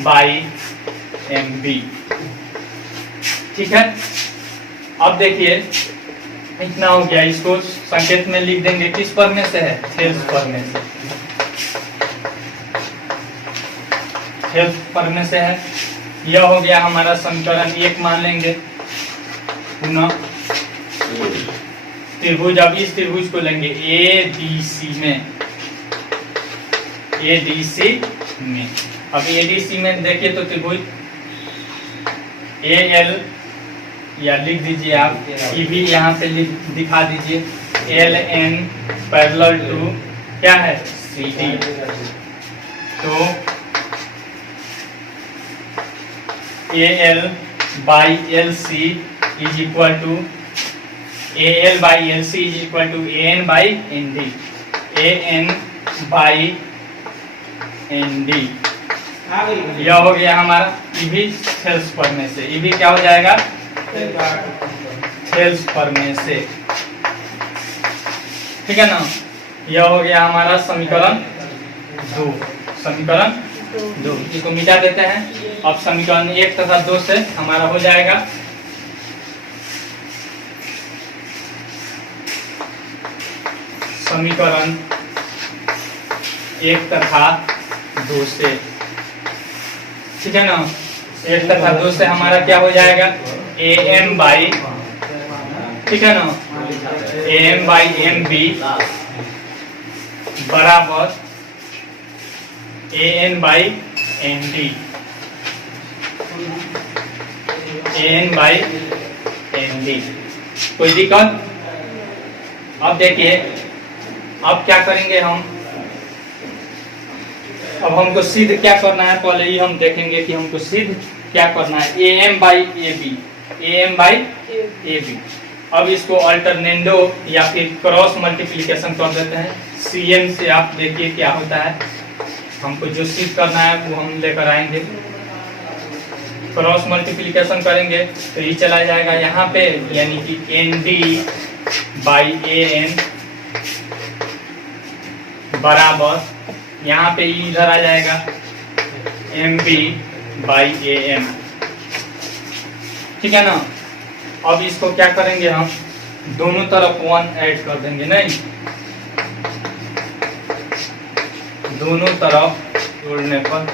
बाई MB, ठीक है। अब देखिए इतना हो गया। इसको संकेत में लिख देंगे, किस पर में से है, थेल्स पर में से, थेल्स पर में से है। यह हो गया हमारा समीकरण 1 मान लेंगे। पुनः त्रिभुज, अब इस त्रिभुज को लेंगे एडीसी में, एडीसी में। अब एडीसी में देखिए तो त्रिभुज एल, या लिख दीजिए आप, ये भी यहाँ पे दिखा दीजिए, एल एन पैरेलल टू क्या है, सी डी। तो A L by L C is equal to, A L by L C is equal to A N by N D, A N by N D. यह हो गया हमारा, ये भी Thales पर में से, ये भी क्या हो जाएगा, थेल्स पर में से, ठीक है ना। यह हो गया हमारा समीकरण 2, समीकरण 2। इसको मिटा देते हैं। अब समीकरण 1 तथा 2 से हमारा हो जाएगा समीकरण 1 तथा 2 से, ठीक है ना। 1 तथा 2 से हमारा क्या हो जाएगा, ए एम बाई, ठीक है ना, A M by M B बराबर A N by N D, A N by N D. कोई दिक्कत? अब देखिए, अब क्या करेंगे हम, अब हमको सिद्ध क्या करना है, पहले ही हम देखेंगे कि हमको सिद्ध क्या करना है। A M by A B, A M by A B. अब इसको अल्टरनेंडो या फिर क्रॉस मल्टीप्लिकेशन कर देते हैं। सी एम से आप देखिए क्या होता है, हमको जो सिद्ध करना है वो हम लेकर आएंगे। क्रॉस मल्टीप्लिकेशन करेंगे तो ये चला जाएगा यहाँ पे, यानी कि N D by A N बराबर, यहाँ पे इधर आ जाएगा M B by A M, ठीक है ना। अब इसको क्या करेंगे हम, दोनों तरफ 1 ऐड कर देंगे, नहीं, दोनों तरफ जोड़ने पर।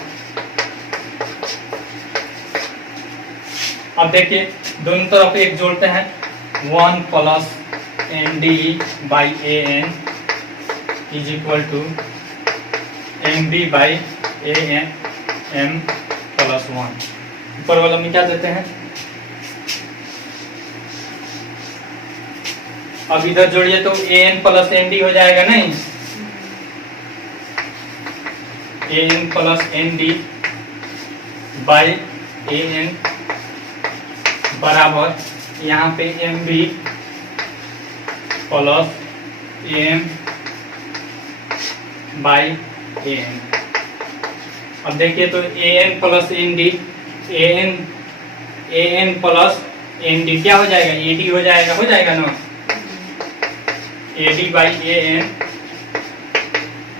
अब देखिए दोनों तरफ 1 जोड़ते हैं, 1 plus N D by A N is equal to M B by A M plus 1। ऊपर वाला मिटा देते हैं। अब इधर जोड़िए तो A N plus N D हो जाएगा, नहीं, A N plus N D by A N बराबर, यहाँ पे M B plus A M by A N. अब देखिए तो A N plus N D, A N plus N D क्या हो जाएगा, ए डी हो जाएगा ना, A D by A N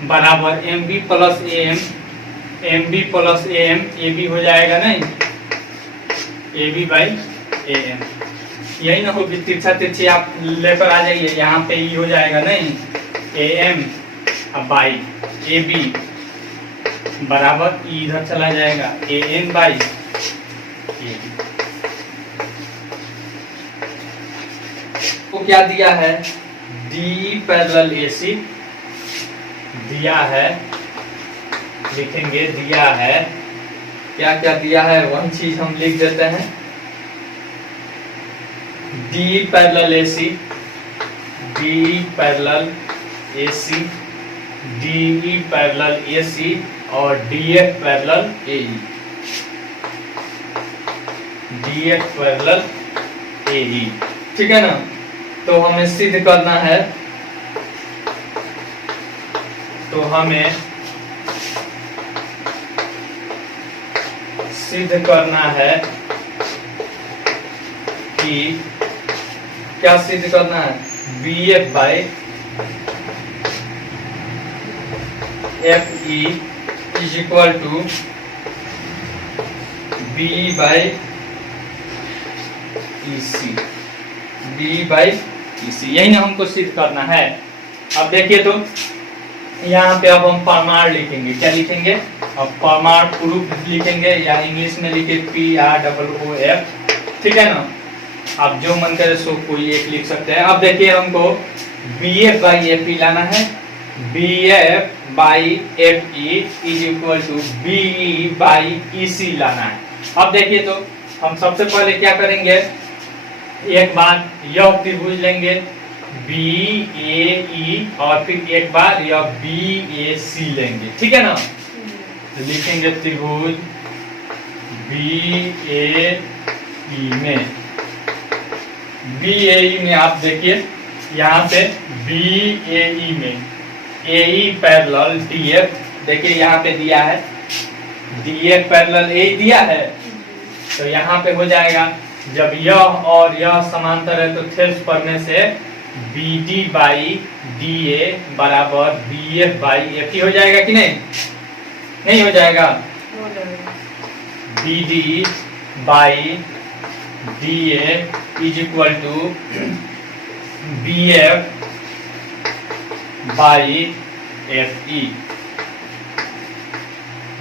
बराबर M B plus A M B plus A M, A B हो जाएगा, नहीं, A B by A M. यही ना होगी, तिरछा तिरछी आप लेकर आ जाइए, यहाँ पे ई हो जाएगा, नहीं, A M by A B बराबर ई इधर चला जाएगा, A N by A B. तो क्या दिया है, डी पैरेलल ए सी दिया है, लिखेंगे दिया है, क्या क्या दिया है वह चीज हम लिख देते हैं। D parallel A C, D parallel A C, D parallel A C और D F parallel A E, D F parallel A E, ठीक है ना। तो हमें सिद्ध करना है, तो हमें सिद्ध करना है कि क्या सिद्ध करना है, B F by F E is equal to B by E C, B by इसी, यही ना हमको सिद्ध करना है। अब देखिए तो यहाँ पे अब हम प्रमाण लिखेंगे, क्या लिखेंगे, अब प्रमाण प्रूफ लिखेंगे, या इंग्लिश में लिखे PROOF, ठीक है ना। आप जो मन करे सो कोई एक लिख सकते हैं। अब देखिए हमको BF बाई FE लाना है, BF by FE is equal to BE by EC लाना है। अब देखिए तो हम सबसे पहले क्या करेंगे, एक बार यह त्रिभुज लेंगे BAE और फिर एक बार यह BAC लेंगे, ठीक है ना। तो लिखेंगे त्रिभुज BAE में, BAE में आप देखिए यहाँ पे BAE में AE पैरेलल DF, देखिए यहाँ पे दिया है DF पैरेलल AE दिया है, तो यहाँ पे हो जाएगा जब यह और यह समांतर है तो थेल्स पढ़ने से BD बाई DA बराबर BF बाई FE हो जाएगा कि नहीं, नहीं हो जाएगा, BD by DA is equal to BF by FE।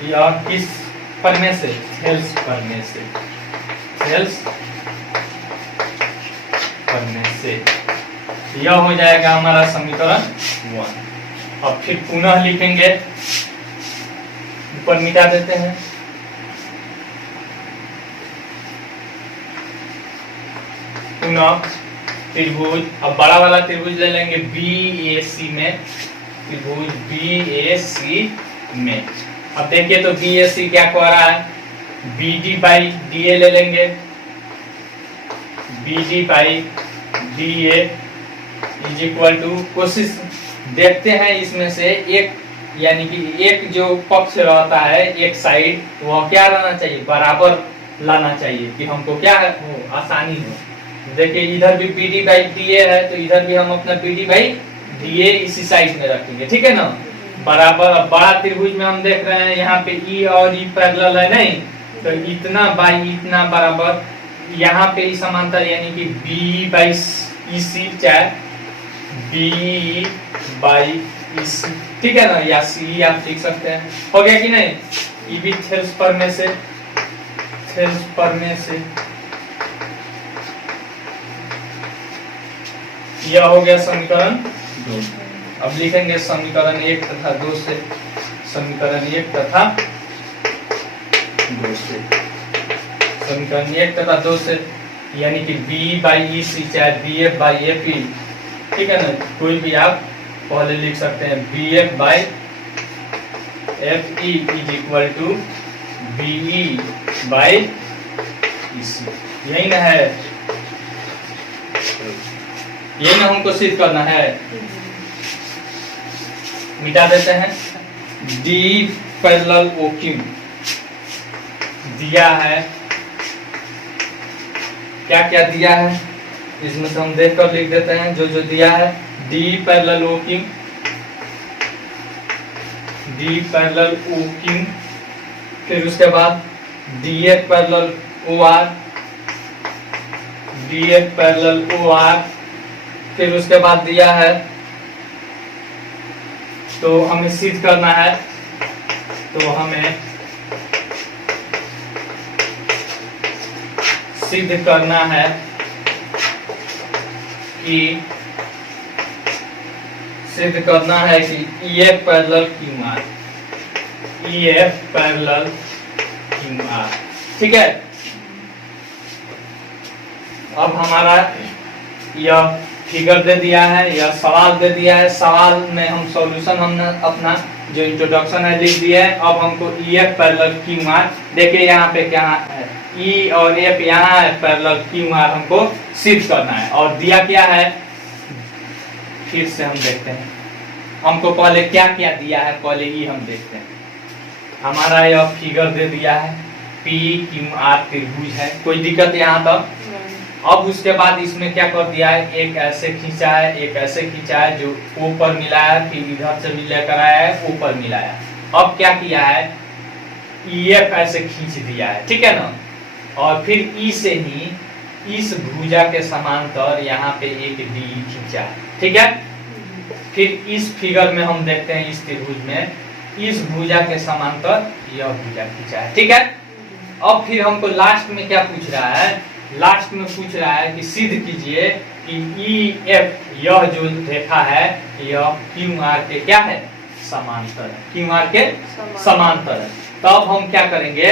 यह किस पढ़ने से, थेल्स पढ़ने से, थेल्स पढ़ने से यह हो जाएगा हमारा समीकरण 1। अब फिर पुनः लिखेंगे, ऊपर मिटा देते हैं, पुनः त्रिभुज, अब बड़ा वाला त्रिभुज ले लेंगे BAC में, त्रिभुज BAC में। अब देखिए तो BAC क्या कह रहा है, BD बाई DA ले लेंगे, BD by DA is equal to, कोशिश देखते हैं इसमें से एक, यानी कि एक जो पक्ष रहता है एक साइड, वह क्या रहना चाहिए, बराबर लाना चाहिए कि हमको क्या है वो आसानी हो। देखिए इधर भी BD बाई DA है तो इधर भी हम अपना BD बाई DA इसी साइड में रखेंगे, ठीक है ना, बराबर। अब बड़ा त्रिभुज में हम देख रहे हैं यहाँ पे E और E पैरेलल है नहीं, तो इतना बाई इतना बराबर, यहाँ पे ई समांतर यानी कि B बाई EC चाहे B बाई EC, ठीक है ना, या C आप लिख सकते हैं, हो गया कि नहीं। ये भी थेल्स पढ़ने से, थेल्स पढ़ने से यह हो गया समीकरण 2। अब लिखेंगे समीकरण 1 तथा 2 से, समीकरण 1 तथा 2 से, समीकरण 1 तथा 2 से यानी कि B बाई EC चाहे BF बाई FE, ठीक है ना, कोई भी आप पहले लिख सकते हैं, BF by FE is equal to BE by EC, यही ना है, यही ना हमको सिद्ध करना है। मिटा देते हैं, D पैरेलल OQ दिया है, क्या क्या दिया है इसमें से हम देखकर लिख देते हैं जो जो दिया है। D parallel OQ, D parallel OQ, फिर उसके बाद DF parallel OR, DF parallel OR, फिर उसके बाद दिया है, तो हमें सिद्ध करना है, तो हमें सिद्ध करना है कि, सिद्ध करना है कि EF parallel QR, EF parallel QR, ठीक है। अब हमारा यह फिगर दे दिया है, यह सवाल दे दिया है, सवाल में हम सॉल्यूशन हमने अपना जो इंट्रोडक्शन है लिख दिया है। अब हमको EF पैरेलल QR, देखिए यहाँ पे क्या है, E और F यहाँ है, पैरेलल QR हमको सिद्ध करना है, और दिया क्या है फिर से हम देखते हैं, हमको पहले क्या क्या दिया है पहले ही हम देखते हैं। हमारा यह फिगर दे दिया है, PQR त्रिभुज है, कोई दिक्कत यहाँ तक। अब उसके बाद इसमें क्या कर दिया है, एक ऐसे खींचा है, एक ऐसे खींचा है जो O पर मिलाया, फिर इधर से भी लेकर आया है O पर मिलाया। अब क्या किया है, EF ऐसे खींच दिया है, ठीक है ना, और फिर E से ही इस भुजा के समांतर यहाँ पे एक डी खींचा, ठीक है। फिर इस फिगर में हम देखते हैं इस त्रिभुज में इस भुजा के समांतर यह भुजा खींचा है, ठीक है। अब फिर हमको लास्ट में क्या पूछ रहा है, लास्ट में पूछ रहा है कि सिद्ध कीजिए कि ई एफ यह जो रेखा है यह क्यू आर के क्या है, समांतर है, क्यू आर के समांतर है। तब हम क्या करेंगे,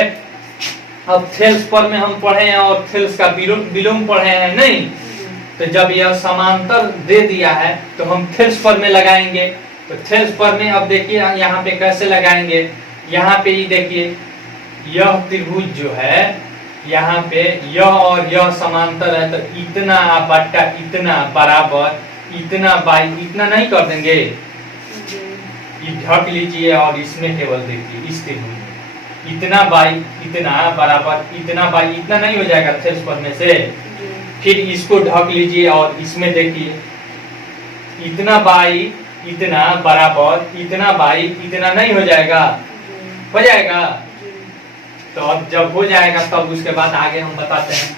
अब थेल्स पर में हम पढ़े हैं और थेल्स का विलोम पढ़े हैं नहीं, तो जब यह समांतर दे दिया है तो हम थेल्स पर में लगाएंगे। तो थेल्स पर में अब देखिए यहाँ पे कैसे लगाएंगे, यहाँ पे ही देखिए यह त्रिभुज जो है यहाँ पे यह और यह समांतर है, तो इतना बट्टा इतना बराबर इतना बाई इतना नहीं कर देंगे, ढक लीजिए और इसमें केवल देखिए इस त्रिभुज में इतना बाई इतना बराबर इतना बाई इतना नहीं हो जाएगा थेल्स पर में से, फिर इसको ढक लीजिए और इसमें देखिए इतना बाई इतना बराबर इतना बाई इतना नहीं हो जाएगा, हो जाएगा। तो अब जब हो जाएगा तब उसके बाद आगे हम बताते हैं।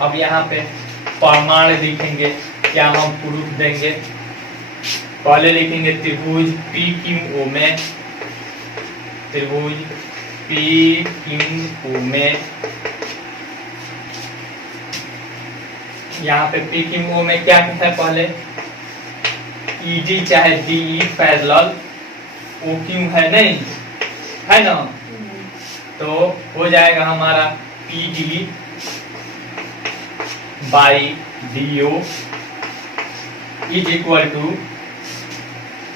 अब यहाँ पे प्रमाण लिखेंगे, क्या हम प्रूफ देंगे, पहले लिखेंगे त्रिभुज पी क्यू ओ में, त्रिभुज पी क्यू ओ में, यहाँ पे पी क्यू ओ में क्या है, पहले ईडी चाहे डीई पैरेलल ओ क्यू है नहीं है ना, तो हो जाएगा हमारा P D by D O is equal to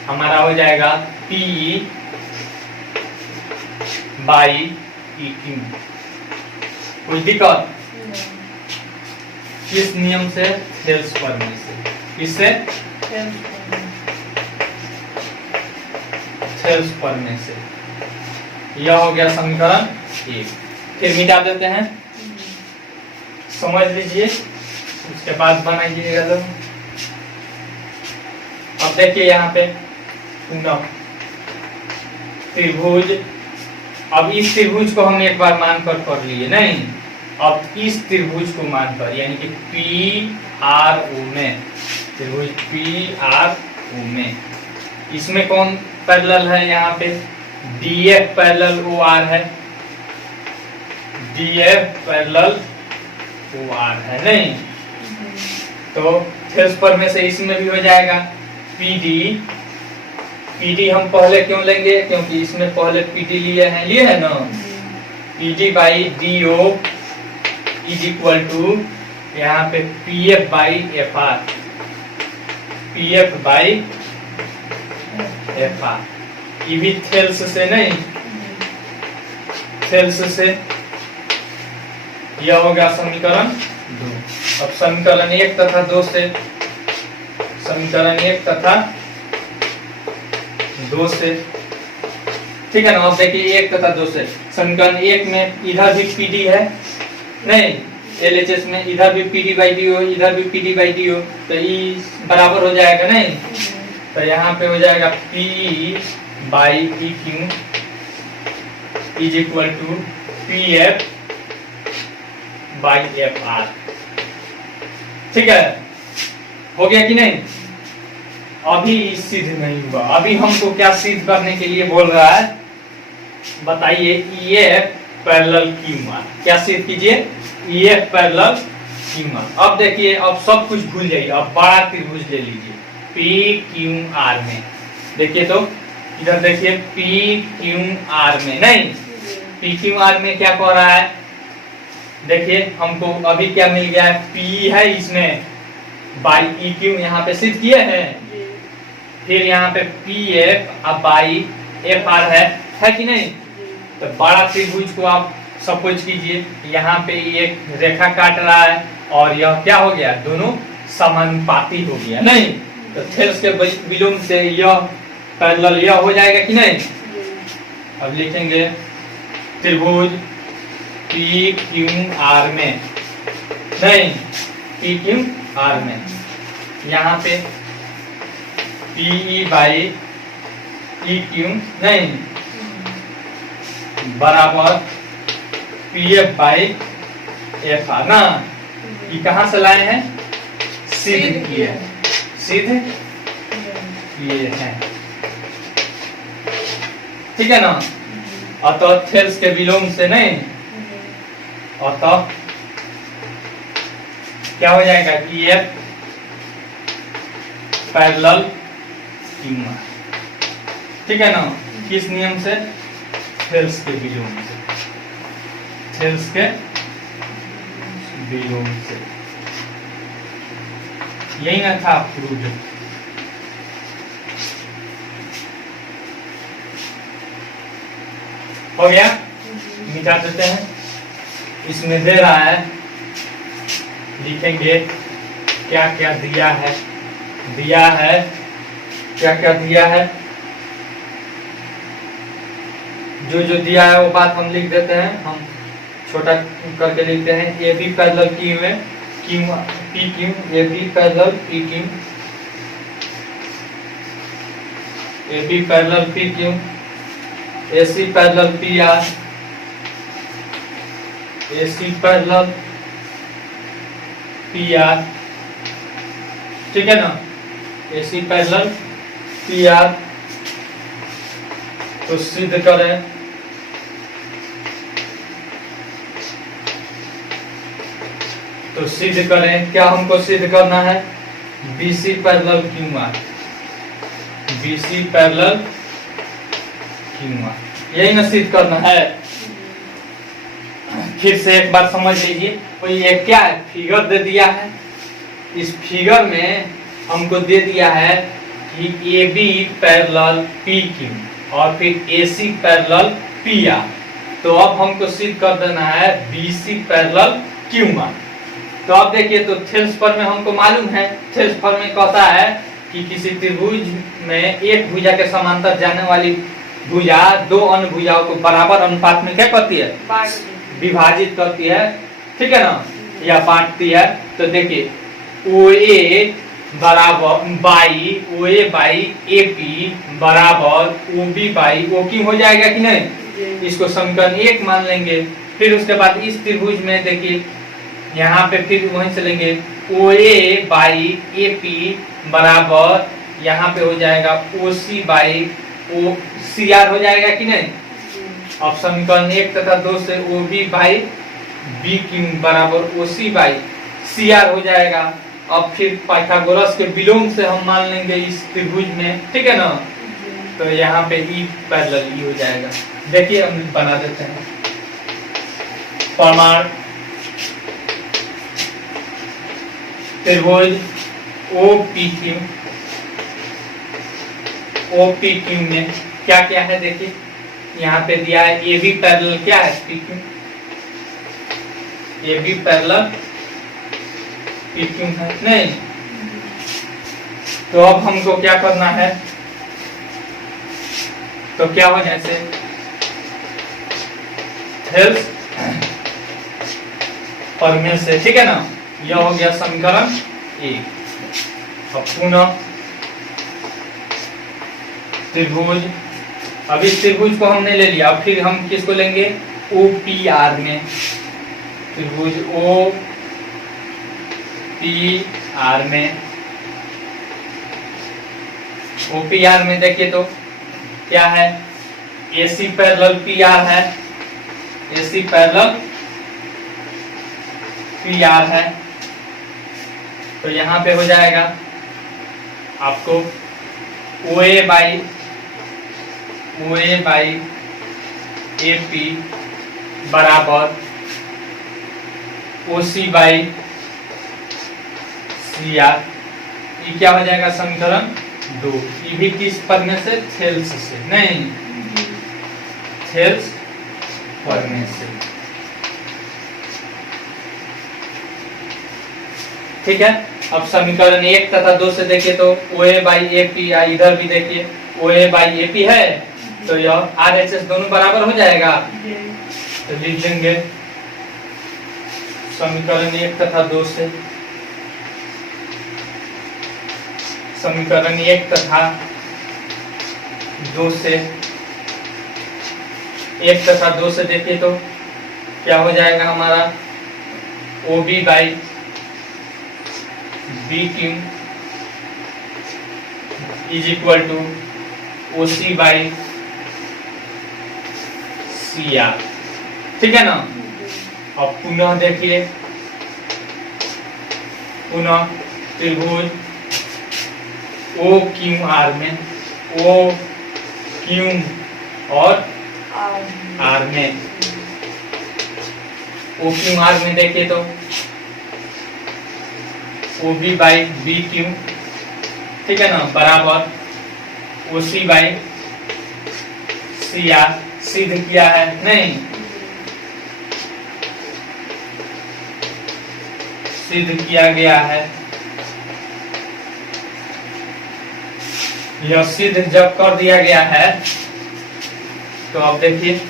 हमारा हो जाएगा पी बाई ई क्यू। कोई दिक्कत, किस नियम से, थेल्स प्रमेय से, किससे, थेल्स प्रमेय से। यह हो गया समीकरण एक। फिर मिटा देते हैं, समझ लीजिए, उसके बाद बनाइएगा लोग। अब देखिए यहाँ पे पुनः त्रिभुज, अब इस त्रिभुज को हम एक बार मानकर कर लिए नहीं, अब इस त्रिभुज को मानकर यानी कि पी आर ओ में, त्रिभुज पी आर ओ में, इसमें कौन पैरेलल है, यहाँ पे D F parallel O R है, D F parallel O R है नहीं, तो थेल्स पर में से इसमें भी हो जाएगा पी डी। पी डी हम पहले क्यों लेंगे, क्योंकि इसमें पहले पी डी लिए है ना, P D by D O is equal to यहाँ पे P F by F R, P F by F R, ये भी थेल्स से नहीं, थेल्स से। यह होगा समीकरण 2। अब समीकरण 1 तथा 2 से, समीकरण 1 तथा 2 से, ठीक है ना। अब देखिए 1 तथा 2 से, समीकरण 1 में इधर भी पीडी है नहीं, एलएचएस में इधर भी पीडी बाई डी ओ, इधर भी पीडी बाई डी ओ, तो ई बराबर हो जाएगा नहीं, तो यहाँ पे हो जाएगा P by E Q is equal to P F by F R, ठीक है। हो गया कि नहीं, अभी सिद्ध नहीं हुआ, अभी हमको क्या सिद्ध करने के लिए बोल रहा है, बताइए। ई एफ पैरेलल क्यू आर, क्या सिद्ध कीजिए, ई एफ पैरेलल क्यू आर। अब देखिए, अब सब कुछ भूल जाइए, अब बड़ा त्रिभुज ले लीजिए पी क्यू आर में, देखिए तो इधर देखिए पी क्यू आर में नहीं, पी क्यू आर में क्या कह रहा है, देखिए हमको अभी क्या मिल गया है, पी है इसमें बाई ई क्यू यहाँ पे सिद्ध किए हैं, फिर यहाँ पे पी एफ अब बाई एफ आर है कि नहीं। तो बड़ा त्रिभुज को आप सपोज कीजिए, यहाँ पे एक रेखा काट रहा है और यह क्या हो गया, दोनों समानुपाती हो गया नहीं, तो थेल्स के विलोम से यह पैरेलल यह हो जाएगा कि नहीं। अब लिखेंगे त्रिभुज पी क्यू आर में नहीं, पी क्यू आर में, यहाँ पे पी बाई ई क्यू नहीं बराबर P F by F are ना, ये कहाँ से लाए हैं? सिद्ध किए, सिद्ध किए हैं, ठीक है ना। अतः थेल्स के विलोम से नहीं, अतः क्या हो जाएगा कि ये पैरेलल क्यू, ठीक है ना। किस नियम से? थेल्स के विलोम से, थेल्स के विलोम से। यही ना था प्रूव। हो गया, मिटा देते हैं। इसमें दे रहा है, लिखेंगे क्या क्या दिया है, दिया है क्या क्या दिया है, जो जो दिया है वो बात हम लिख देते हैं। हम छोटा करके लिखते हैं, ए बी पैरेलल क्यू में Q P Q, A B parallel P Q, A B parallel P Q, A C parallel P R, A C parallel P R, ठीक है ना। A C parallel P R तो सिद्ध करें, तो सिद्ध करें। क्या हमको सिद्ध करना है? BC parallel Q are, BC parallel Q are, यही ना सिद्ध करना है। फिर से एक बार समझ लीजिए, तो ये क्या है? फिगर दे दिया है। इस फिगर में हमको दे दिया है कि A B parallel P Q और फिर A C parallel P R. तो अब हमको सिद्ध कर देना है B C parallel Q R. तो अब देखिए, तो थेल्स पर में हमको मालूम है, थेल्स पर में कहता है कि किसी त्रिभुज में एक भुजा के समांतर जाने वाली भुजा दो अन्य भुजाओं को बराबर अनुपात में क्या करती है? विभाजित करती है, ठीक है ना, या बांटती है। तो देखिए, ओ ए बराबर by O A by A P बराबर O B by O Q हो जाएगा कि नहीं? इसको समीकरण 1 मान लेंगे। फिर उसके बाद इस त्रिभुज में देखिए, यहाँ पे फिर वहीं चलेंगे, ओ ए बाई ए पी बराबर यहाँ पे हो जाएगा ओ C by O C R हो जाएगा कि नहीं? अब समीकरण 1 तथा 2 से O B by B Q बराबर O C by C are हो जाएगा। अब फिर पाइथागोरस के विलोम से हम मान लेंगे इस त्रिभुज में, ठीक है ना। तो यहाँ पे ई पैरेलल ई हो जाएगा। देखिए, हम बना देते हैं प्रमाण। त्रिभुज ओ पी क्यू में क्या क्या है? देखिए, यहाँ पे दिया है ए बी पैरेलल क्या है? P Q, A B parallel P Q है नहीं। तो अब हमको क्या करना है? तो क्या हो जैसे थेल्स पर में से, ठीक है ना। यह हो गया समीकरण 1। अब पुनः त्रिभुज, अब इस त्रिभुज को हमने ले लिया। अब फिर हम किसको लेंगे? ओ पी आर में, त्रिभुज ओ पी आर में, ओ पी आर में देखिए तो क्या है? ए सी पैरेलल पी आर है, ए सी पैरेलल पी आर है। तो यहाँ पे हो जाएगा आपको ओ ए बाई ए पी बराबर O C by C are. ये क्या हो जाएगा? समीकरण 2। ये भी किस पद में से? थेल्स से नहीं, थेल्स पद में से, ठीक है। अब समीकरण 1 तथा 2 से देखिए तो ओ ए बाई ए पी, इधर भी देखिए O A by A P है, तो यह आर एच एस दोनों बराबर हो जाएगा। तो लिख देंगे समीकरण 1 तथा 2 से, समीकरण 1 तथा 2 से, 1 तथा 2 से देखिए तो क्या हो जाएगा हमारा? O B by B Q is equal to O C by C R. ठीक है ना। अब पुनः देखिए, पुनः त्रिभुज ओ क्यू आर में, ओ क्यू और आर में, ओ क्यू आर में देखिए तो O B by B Q, ठीक है ना, बराबर O C by C are. सिद्ध किया है नहीं, सिद्ध किया गया है। यह सिद्ध जब कर दिया गया है तो अब देखिए,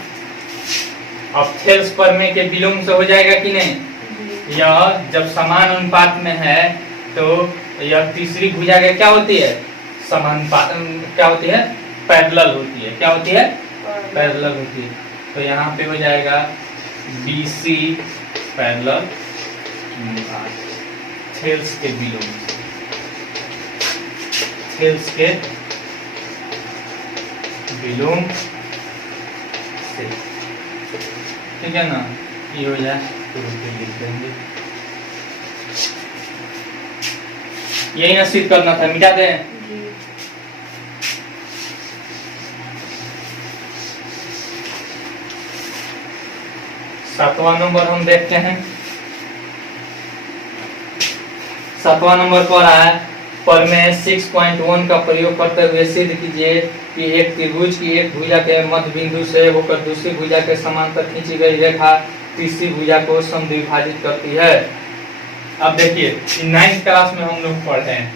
अब थेल्स प्रमेय के विलोम से हो जाएगा कि नहीं। यह जब समान अनुपात में है तो यह तीसरी भुजा के क्या होती है, समानुपात, क्या होती है, पैरेलल होती है। क्या होती है, पैरेलल होती है। तो यहाँ पे हो जाएगा BC पैरेलल थेल्स के विलोम, थेल्स के विलोम से, ठीक है ना। ये हो जाए तो लिख देंगे, यही ना सिद्ध करना था, मिटा दें। सातवां नंबर हम देखते हैं। सातवां नंबर पर है, प्रमेय 6.1 का प्रयोग करते हुए सिद्ध कीजिए कि एक त्रिभुज की एक भुजा के मध्य बिंदु से होकर दूसरी भुजा के समांतर खींची गई रेखा तीसरी भुजा को समद्विभाजित करती है। अब देखिए, 9th क्लास में हम लोग पढ़े हैं,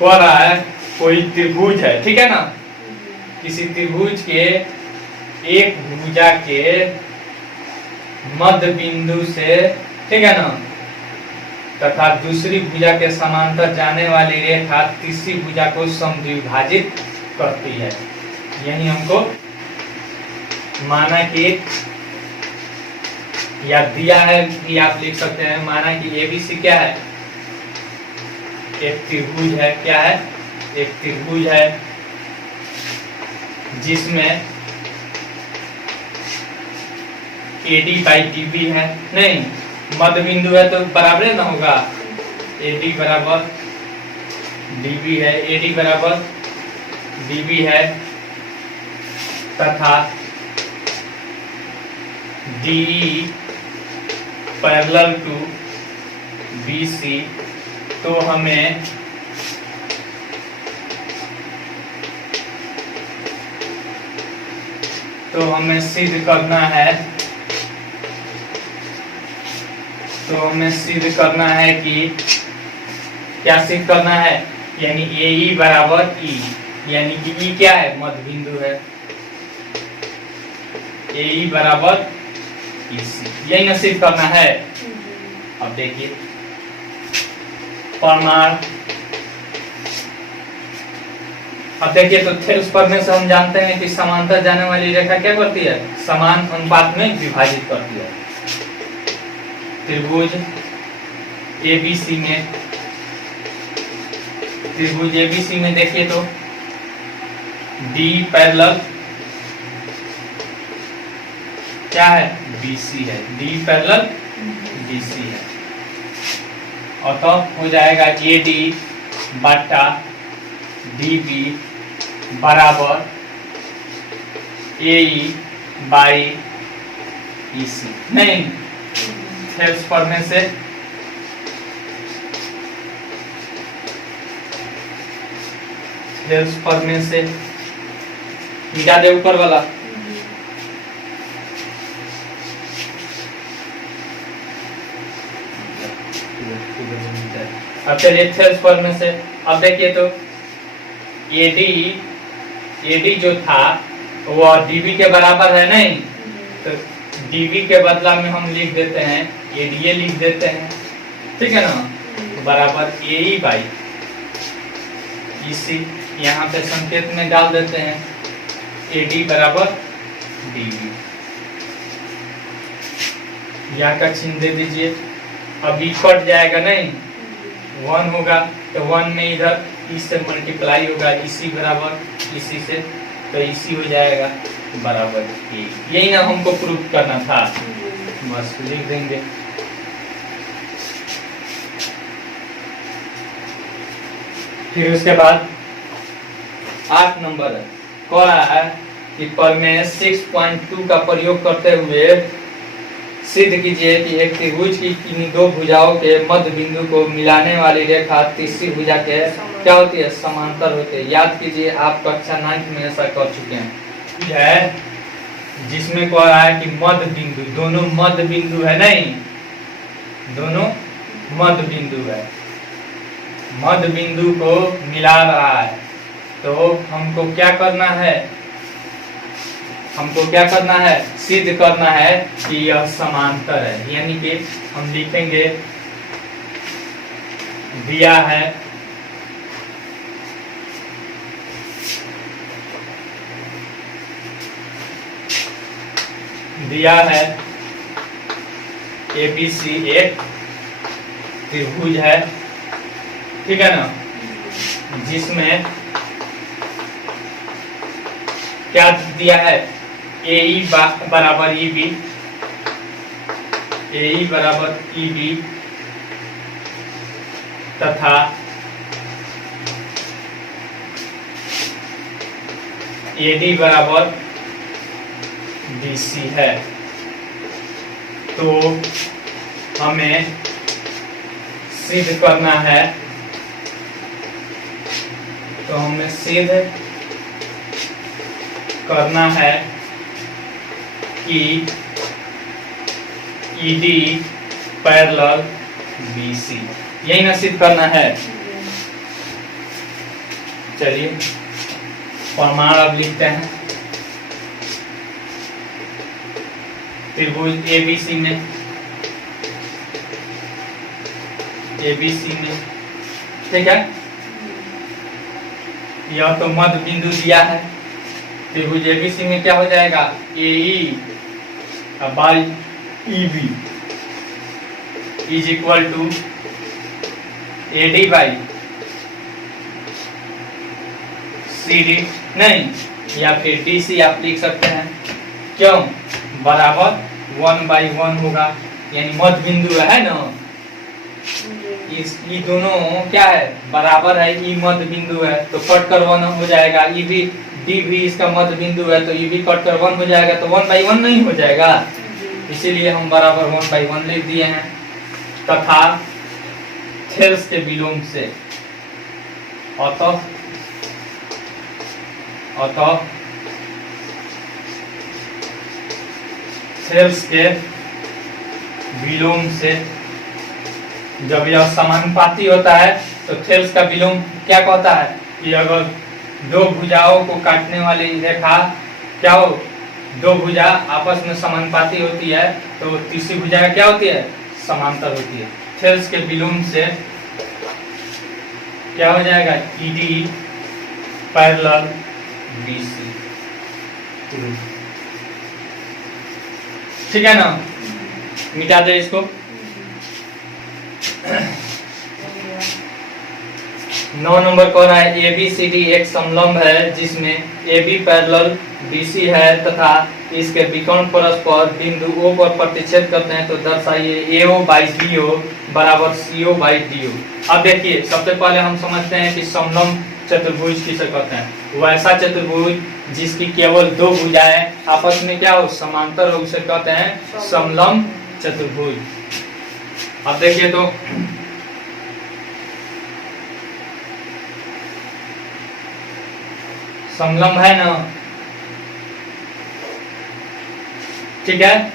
पढ़ रहा है कोई त्रिभुज है, ठीक है ना। किसी त्रिभुज के एक भुजा के मध्य बिंदु से, ठीक है ना, तथा दूसरी भुजा के समांतर जाने वाली रेखा तीसरी भुजा को समद्विभाजित करती है। यही हमको माना कि, या दिया है कि आप लिख सकते हैं, माना कि ABC क्या है, एक त्रिभुज है। क्या है, एक त्रिभुज है जिसमें AD बाई DB है, नहीं, मध्य बिंदु है तो बराबर ना होगा, AD बराबर DB है, AD बराबर DB है, तथा DE पैरेलल टू BC। तो हमें सिद्ध करना है, तो हमें सिद्ध करना है कि, क्या सिद्ध करना है, यानी AE बराबर E, यानी कि E क्या है, मध्य बिंदु है, AE बराबर EC, यही ना सिद्ध करना है। अब देखिए प्रमाण, अब देखिए तो थेल्स प्रमेय से हम जानते हैं कि समांतर जाने वाली रेखा क्या करती है, समान अनुपात में विभाजित करती है। त्रिभुज ABC में, त्रिभुज ABC में देखिए तो D पैरेलल क्या है, BC है, D पैरेलल BC है, और तो हो जाएगा AD बटा DB बराबर AE बाई EC। नहीं, थेल्स प्रमेय से मिटा दे ऊपर वाला। अब चलिए थेल्स प्रमेय से, अब देखिए तो AD जो था वह DB के बराबर है, नहीं, तो DB के बदला में हम लिख देते हैं ADA, लिख देते हैं, ठीक है ना, बराबर AE बाई EC। यहाँ पे संकेत में डाल देते हैं AD बराबर DB। यहाँ का चिन्ह दे दीजिए। अभी कट जाएगा नहीं, 1 होगा तो 1 में इधर इससे मल्टीप्लाई होगा, इसी बराबर इसी से, तो इसी हो जाएगा बराबर ए। यही ना हमको प्रूफ करना था, बस लिख देंगे। फिर उसके बाद 8 नंबर कह रहा है कि प्रमेय 6.2 का प्रयोग करते हुए सिद्ध कीजिए कि एक त्रिभुज की किन्हीं दो भुजाओं के मध्य बिंदु को मिलाने वाली रेखा तीसरी भुजा के क्या होती है, समांतर होती है। याद कीजिए, आप कक्षा 9 में ऐसा कर चुके हैं, जिसमें कह रहा है कि मध्य बिंदु, दोनों मध्य बिंदु है, नहीं दोनों मध्य बिंदु है, मध्य बिंदु को मिला रहा है। तो हमको क्या करना है, हमको क्या करना है, सिद्ध करना है कि यह समांतर है। यानी कि हम लिखेंगे, दिया है ABC एक त्रिभुज है, ठीक है ना, जिसमें क्या दिया है, AE बराबर EB, AE बराबर EB तथा AD बराबर BC है। तो हमें सिद्ध करना है, तो हमें सिद्ध करना है कि ED पैरेलल BC, यही ना सिद्ध करना है। चलिए प्रमाण अब लिखते हैं। त्रिभुज ABC में, ठीक है, यह तो मध्य बिंदु दिया है। त्रिभुज ABC में क्या हो जाएगा, AE by EB is equal to AD by CD, नहीं, या फिर DC आप लिख सकते हैं। क्यों, बराबर 1/1 होगा, यानी मध्य बिंदु है ना, ये दोनों क्या है, बराबर है, ई मध्य बिंदु है तो कट कर 1 हो जाएगा। ई भी डी भी इसका मध्य बिंदु है तो ये भी कट कर 1 हो जाएगा, तो 1/1 नहीं हो जाएगा, इसीलिए हम बराबर 1/1 लिख दिए हैं। तथा थेल्स के विलोम से, अतः थेल्स के विलोम से, जब यह समानुपाती होता है तो थेल्स का विलोम क्या कहता है कि अगर दो भुजाओं को काटने वाली रेखा क्या हो, दो भुजा आपस में समानुपाती होती है तो तीसरी भुजा क्या होती है, समांतर होती है। थेल्स के विलोम से क्या हो जाएगा, ED पैरेलल BC, ठीक है ना, मिटा दे इसको। 9 नंबर कह रहा है ABCD एक समलंब है जिसमें AB पैरेलल BC है तथा इसके विकर्ण परस्पर बिंदु O पर प्रतिच्छेद करते हैं, तो दर्शाइए AO बाई BO बराबर CO बाई DO। अब देखिए, सबसे पहले हम समझते हैं कि समलंब चतुर्भुज किसे कहते हैं। वैसा चतुर्भुज जिसकी केवल दो भुजाएं आपस में क्या हो, समांतर हो, उसे कहते हैं समलंब चतुर्भुज। अब देखिए तो समलंब है ना, ठीक है,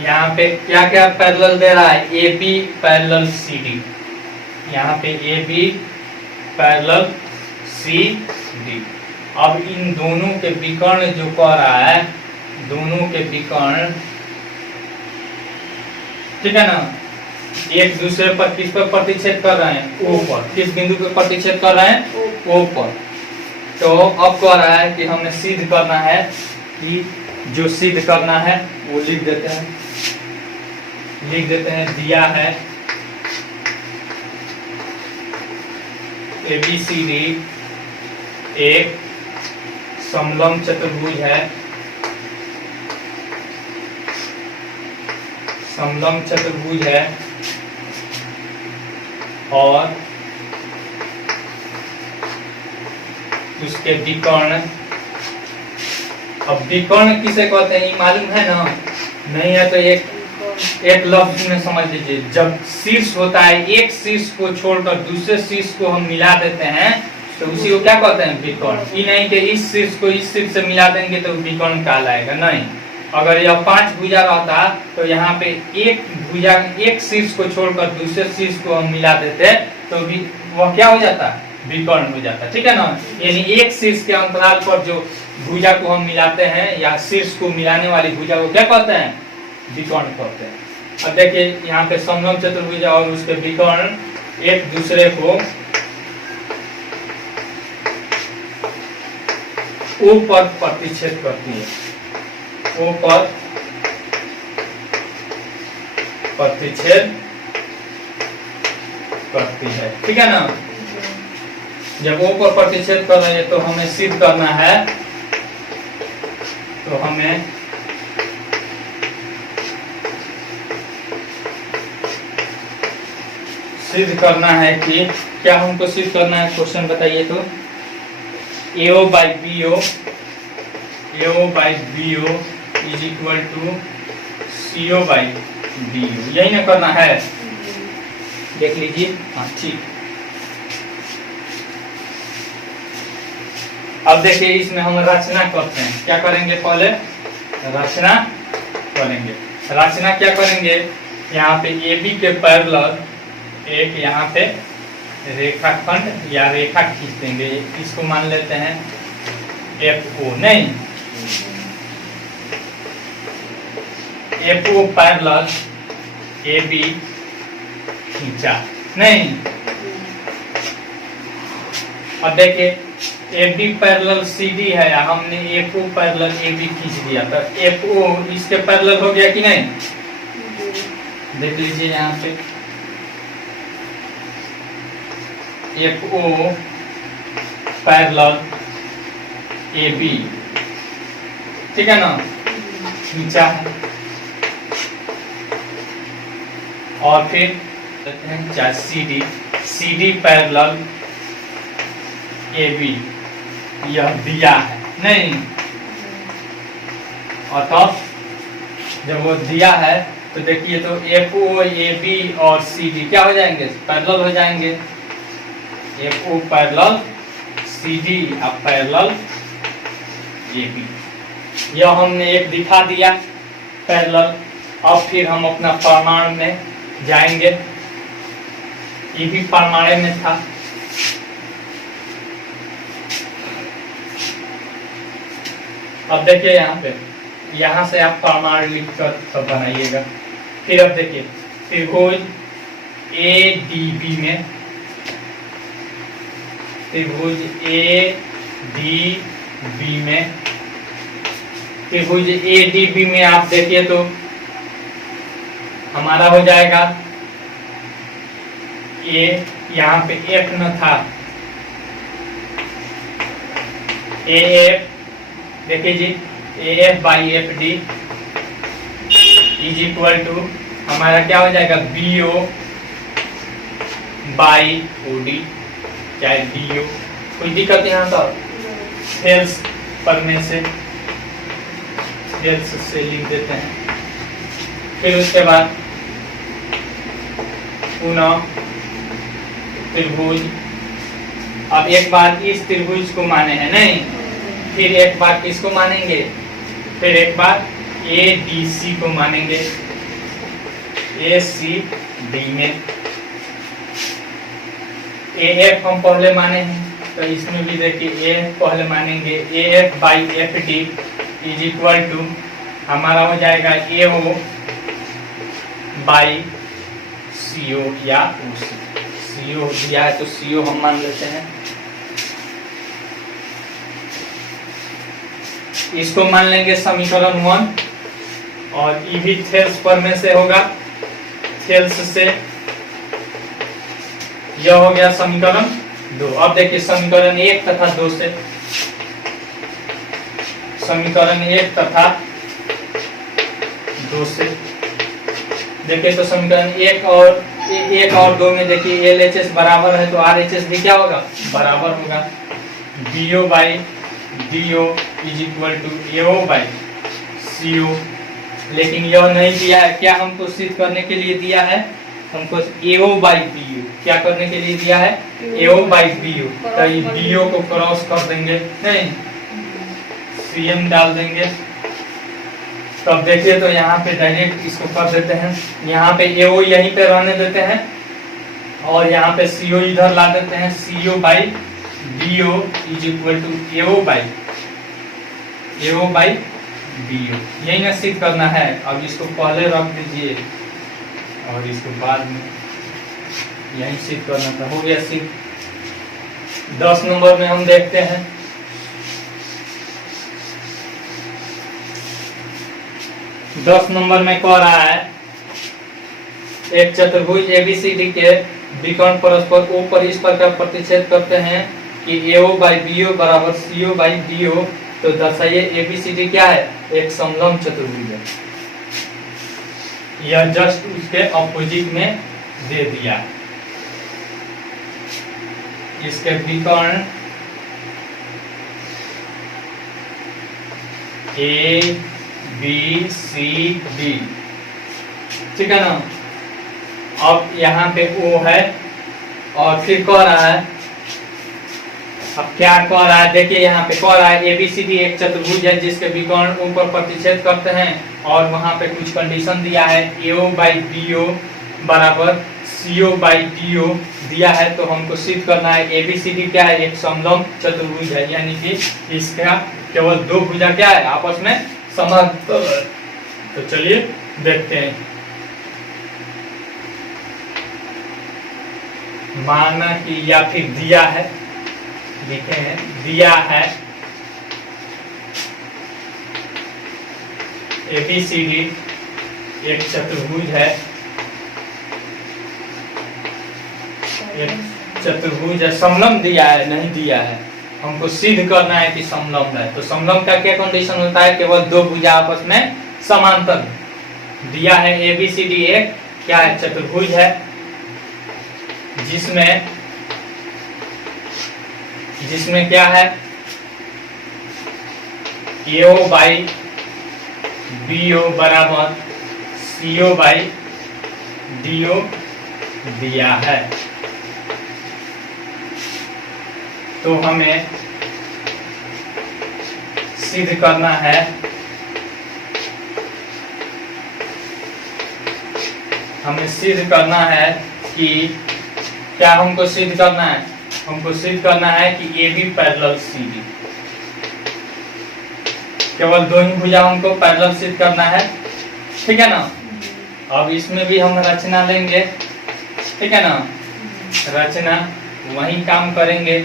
यहाँ पे क्या क्या पैरेलल दे रहा है, AB पैरेलल CD, यहाँ पे AB पैरेलल CD। अब इन दोनों के विकर्ण जो कह रहा है, दोनों के विकर्ण, ठीक है ना, एक दूसरे पर किस पर प्रतिच्छेद कर रहे हैं, O पर। किस बिंदु पर प्रतिच्छेद कर रहे हैं, O पर। तो अब कह रहा है कि हमें सिद्ध करना है, कि जो सिद्ध करना है वो लिख देते हैं। लिख देते हैं दिया है ABCD एक समलंब चतुर्भुज है, समलंब चतुर्भुज है और उसके विकर्ण, अब विकर्ण किसे कहते हैं ये मालूम है ना? नहीं है तो एक लफ्ज में समझ लीजिए, जब शीर्ष होता है एक शीर्ष को छोड़कर दूसरे शीर्ष को हम मिला देते हैं तो उसी को क्या कहते हैं? विकर्ण। ये नहीं कि इस शीर्ष को इस शीर्ष से मिला देंगे तो विकर्ण कहलाएगा, नहीं। अगर यह 5 भुजा रहता तो यहाँ पे एक भुजा एक शीर्ष को छोड़कर दूसरे शीर्ष को हम मिला देते तो वह क्या हो जाता? विकर्ण हो जाता, ठीक है ना। यानी एक शीर्ष के अंतराल पर जो भुजा को हम मिलाते हैं या शीर्ष को मिलाने वाली भुजा को क्या कहते हैं? विकर्ण कहते हैं। अब देखिए यहाँ पे समलंब चतुर्भुज और उसके विकर्ण एक दूसरे को O पर प्रतिच्छेद करती है, O पर प्रतिच्छेद करती है, ठीक है ना। जब O पर प्रतिच्छेद कर रहे हैं तो हमें सिद्ध करना है, तो हमें सिद्ध करना है कि क्या हमको सिद्ध करना है? क्वेश्चन बताइए तो। AO by BO is equal to CO by BO, यही ना करना है? देख लीजिए, हाँ ठीक। अब देखिए इसमें हम रचना करते हैं, क्या करेंगे? पहले रचना करेंगे। रचना क्या करेंगे? यहाँ पे AB के पैरेलल एक यहाँ पे रेखाखंड या रेखा खींच देंगे, इसको मान लेते हैं FO, नहीं FO पैरेलल AB खींचा, नहीं। अब देखिए AB पैरेलल CD है, हमने FO पैरेलल AB खींच दिया तो FO इसके पैरेलल हो गया कि नहीं? देख लीजिए यहाँ पे FO पैरेलल AB, ठीक है ना, खींचा है। और फिर CD पैरेलल AB, यह दिया है, नहीं। और तब जब वो दिया है तो देखिए तो FO AB और CD क्या हो जाएंगे? पैरेलल हो जाएंगे। FO पैरेलल CD और पैरेलल AB, यह हमने एक दिखा दिया पैरेलल। अब फिर हम अपना प्रमाण में जाएंगे, ये भी प्रमाण में था। अब देखिए यहाँ से आप प्रमाण लिखकर सब बनाइएगा। फिर अब देखिए त्रिभुज ADB में, त्रिभुज ADB में, त्रिभुज ADB में आप देखिए तो हमारा हो जाएगा A, यहाँ पे F न था, AF, देखिए जी AF by FD is equal to हमारा क्या हो जाएगा? BO by OD, चाहे BO। कोई दिक्कत यहाँ तो सेल्स पढ़ने से सेल्स से लिख देते हैं। फिर उसके बाद पुनः त्रिभुज, अब एक बार इस त्रिभुज को माने हैं, नहीं, फिर एक बार किसको मानेंगे? फिर एक बार ADC को मानेंगे, ACD में। AF हम पहले माने हैं तो इसमें भी देखिए AF पहले मानेंगे, AF by FD is equal to हमारा हो जाएगा AO by CO या OC। CO दिया है तो CO हम मान लेते हैं, इसको मान लेंगे समीकरण 1। और ई भी थेल्स पर में से होगा सेल्स से। यह हो गया समीकरण 2। अब देखिए समीकरण 1 तथा 2 से, समीकरण 1 तथा 2 से देखिए तो समीकरण 1 और 2 में देखिए LHS बराबर है तो RHS भी क्या होगा, बराबर होगा। BO by DO is equal to AO by CO। लेकिन यह नहीं दिया है, क्या हमको सिद्ध करने के लिए दिया है, हमको AO बाई BO क्या करने के लिए दिया है, AO बाई BO। तो ये BO को क्रॉस कर देंगे, नहीं CM डाल देंगे। तब देखिए तो यहाँ पे डायरेक्ट इसको कर देते हैं, यहाँ पे AO यहीं पे रहने देते हैं और यहाँ पे CO इधर ला देते हैं। CO by BO is equal to AO by BO। यही ना सिद्ध करना है। अब इसको पहले रख दीजिए और इसको बाद में यही सिद्ध करना था। हो गया सिद्ध। 10 नंबर में हम देखते हैं, 10 नंबर में कह रहा है एक चतुर्भुज ABCD के विकर्ण परस्पर O पर इस प्रकार प्रतिच्छेद करते हैं कि AO बाई BO बराबर CO बाई DO। तो दर्शाइए ABCD क्या है, एक समलंब चतुर्भुज है। यह जस्ट उसके अपोजिट में दे दिया। इसके विकर्ण ABCD, ठीक है ना। अब यहाँ पे O है और फिर कह रहा है, अब क्या कह रहा है देखिए, यहाँ पे कह रहा है ABCD एक चतुर्भुज है जिसके विकर्ण ऊपर प्रतिच्छेद करते हैं और वहां पे कुछ कंडीशन दिया है, AO बाई BO बराबर CO बाई DO दिया है। तो हमको सिद्ध करना है ABCD क्या है, एक समलंब चतुर्भुज है, यानी कि इसका केवल 2 भुजा क्या है, आपस में समांतर है। तो चलिए देखते हैं। माना कि या फिर दिया है, लिखे हैं दिया है ABCD एक चतुर्भुज है, एक चतुर्भुज है, समलंब दिया है, नहीं दिया है। हमको सिद्ध करना है कि समलंब है। तो समलंब का क्या कंडीशन होता है, केवल 2 भुजा आपस में समांतर। दिया है ABCD एक क्या है, चतुर्भुज है जिसमें क्या है, AO बाई BO बराबर CO बाई DO दिया है। तो हमें सिद्ध करना है कि क्या हमको सिद्ध करना है, हमको सिद्ध करना है कि AB पैरेलल CD। केवल 2 ही भुजा हमको पैरेलल सिद्ध करना है, ठीक है ना। अब इसमें भी हम रचना लेंगे, ठीक है ना, रचना वही काम करेंगे।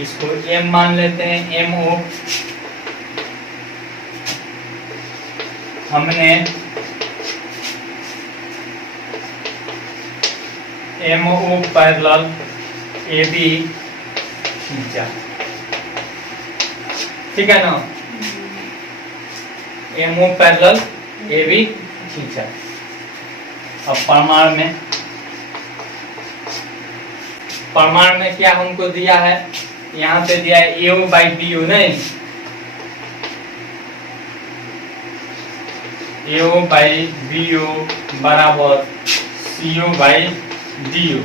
इसको M मान लेते हैं, MO। हमने MO पैरेलल AB खींचा, ठीक है ना। MO पैरेलल AB खींचा। अब प्रमाण में क्या हमको दिया है, यहाँ पे दिया है AO बाई BO, नहीं AO बाई BO बराबर CO बाई DO।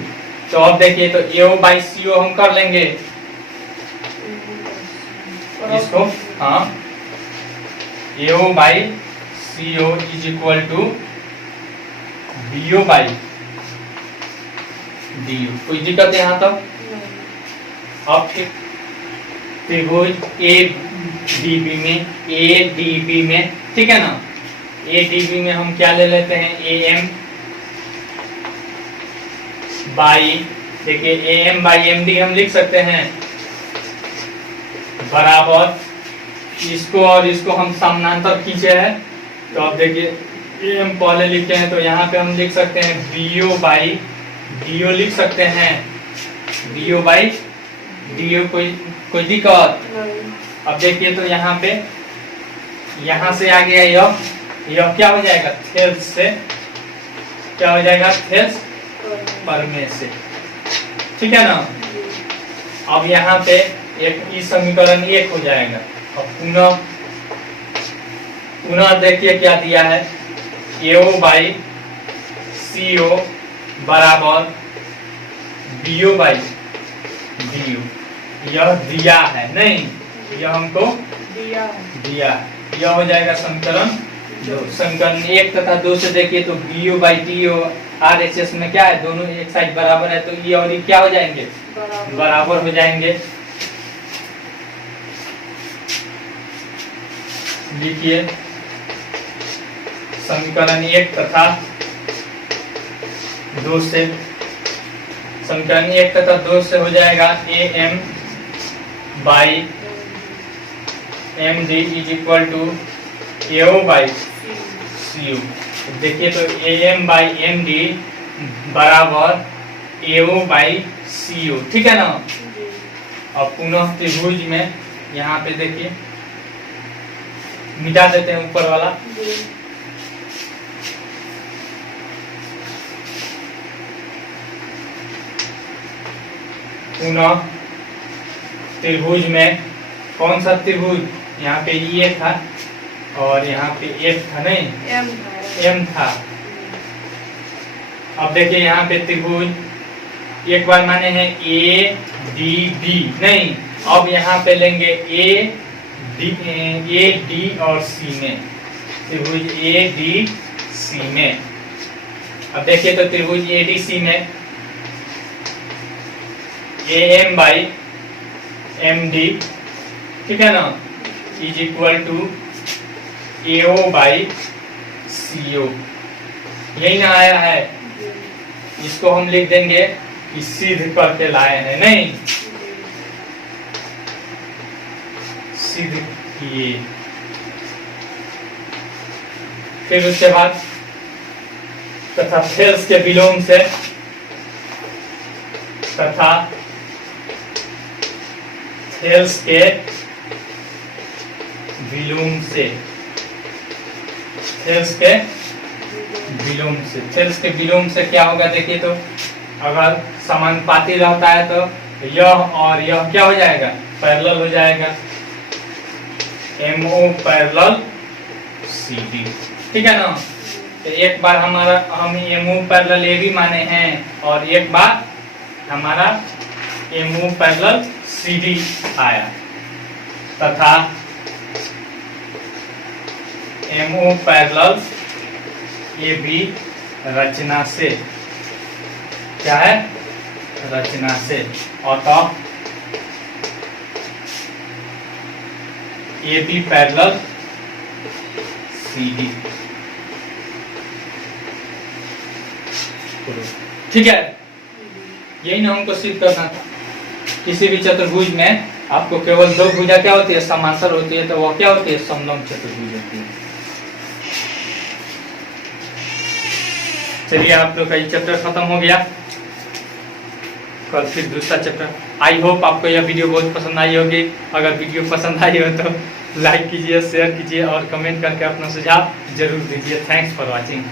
तो अब देखिए तो AO बाई CO हम कर लेंगे इसको, हाँ AO by CO is equal to BO by DO। कोई दिक्कत है यहाँ तक? अब त्रिभुज ADB में, ठीक है ना, ADB में हम क्या ले लेते हैं, AM बाई, देखिए AM बाई MD हम लिख सकते हैं बराबर, इसको और इसको हम समानांतर खींचे हैं। तो अब देखिए एम पहले लिखते हैं तो यहाँ पे हम लिख सकते हैं बीओ बाई डीओ लिख सकते हैं, बीओ बाई डीओ। कोई दिक्कत? अब देखिए तो यहाँ पे यहाँ से आ गया यह क्या हो जाएगा, थेल्स से क्या हो जाएगा, थेल्स पर में से, ठीक है ना। अब यहाँ पे एक इस समीकरण एक हो जाएगा। अब पुनः देखिए क्या दिया है, एओ बाई सीओ बराबर बीओ बाई डीओ। यह दिया है, नहीं यह हमको दिया। यह हो जाएगा समीकरण दो। समीकरण एक तथा दो से देखिए तो बीओ बाई डीओ आरएचएस में क्या है, दोनों एक साइड बराबर है, तो ये और ये क्या हो जाएंगे, बराबर हो जाएंगे। लिखिए समीकरण एक तथा दो से, समीकरण एक तथा दो से हो जाएगा A M by M D is equal to AO by CO. देखिए तो A M by M D बराबर एओ बाई सीओ, ठीक है ना। अब पुनः त्रिभुज में यहाँ पे देखिए मिटा देते हैं ऊपर वाला, पुनः त्रिभुज में कौन सा त्रिभुज, यहाँ पे ये था और यहाँ पे एफ था, नहीं एम था। अब देखिए यहाँ पे त्रिभुज एक बार माने हैं ए डी डी, नहीं अब यहाँ पे लेंगे ए डी और सी में, त्रिभुज ए डी सी में। अब देखिए तो त्रिभुज ए डी सी में A M by M D, ठीक है ना, is equal to AO by CO. यही ना आया है, इसको हम लिख देंगे कि सिद्ध करके लाए हैं, नहीं सिद्ध किए। फिर उसके बाद तथा थेल्स के विलोम से, तथा थेल्स के विलोम से, थेल्स के विलोम से, थेल्स के विलोम से क्या होगा, देखिए तो अगर समानुपाती रहता है तो यह और यह क्या हो जाएगा, पैरेलल हो जाएगा, MO पैरेलल CD, ठीक है ना। तो एक बार हम MO पैरेलल AB माने हैं और एक बार हमारा MO पैरेलल CD आया, तथा MO पैरेलल AB रचना से, क्या है, रचना से, और तो AB पैरेलल CD, ठीक है। यही ना हमको सिद्ध करना था। किसी भी चतुर्भुज में आपको केवल दो भुजा क्या होती है, समांतर होती है, तो वो क्या होती है, समलंब चतुर्भुज होती है। चलिए आप लोग का ये चैप्टर खत्म हो गया, कल फिर दूसरा चैप्टर। आई होप आपको यह वीडियो बहुत पसंद आई होगी। अगर वीडियो पसंद आई हो तो लाइक कीजिए, शेयर कीजिए और कमेंट करके अपना सुझाव जरूर दीजिए। Thanks for watching.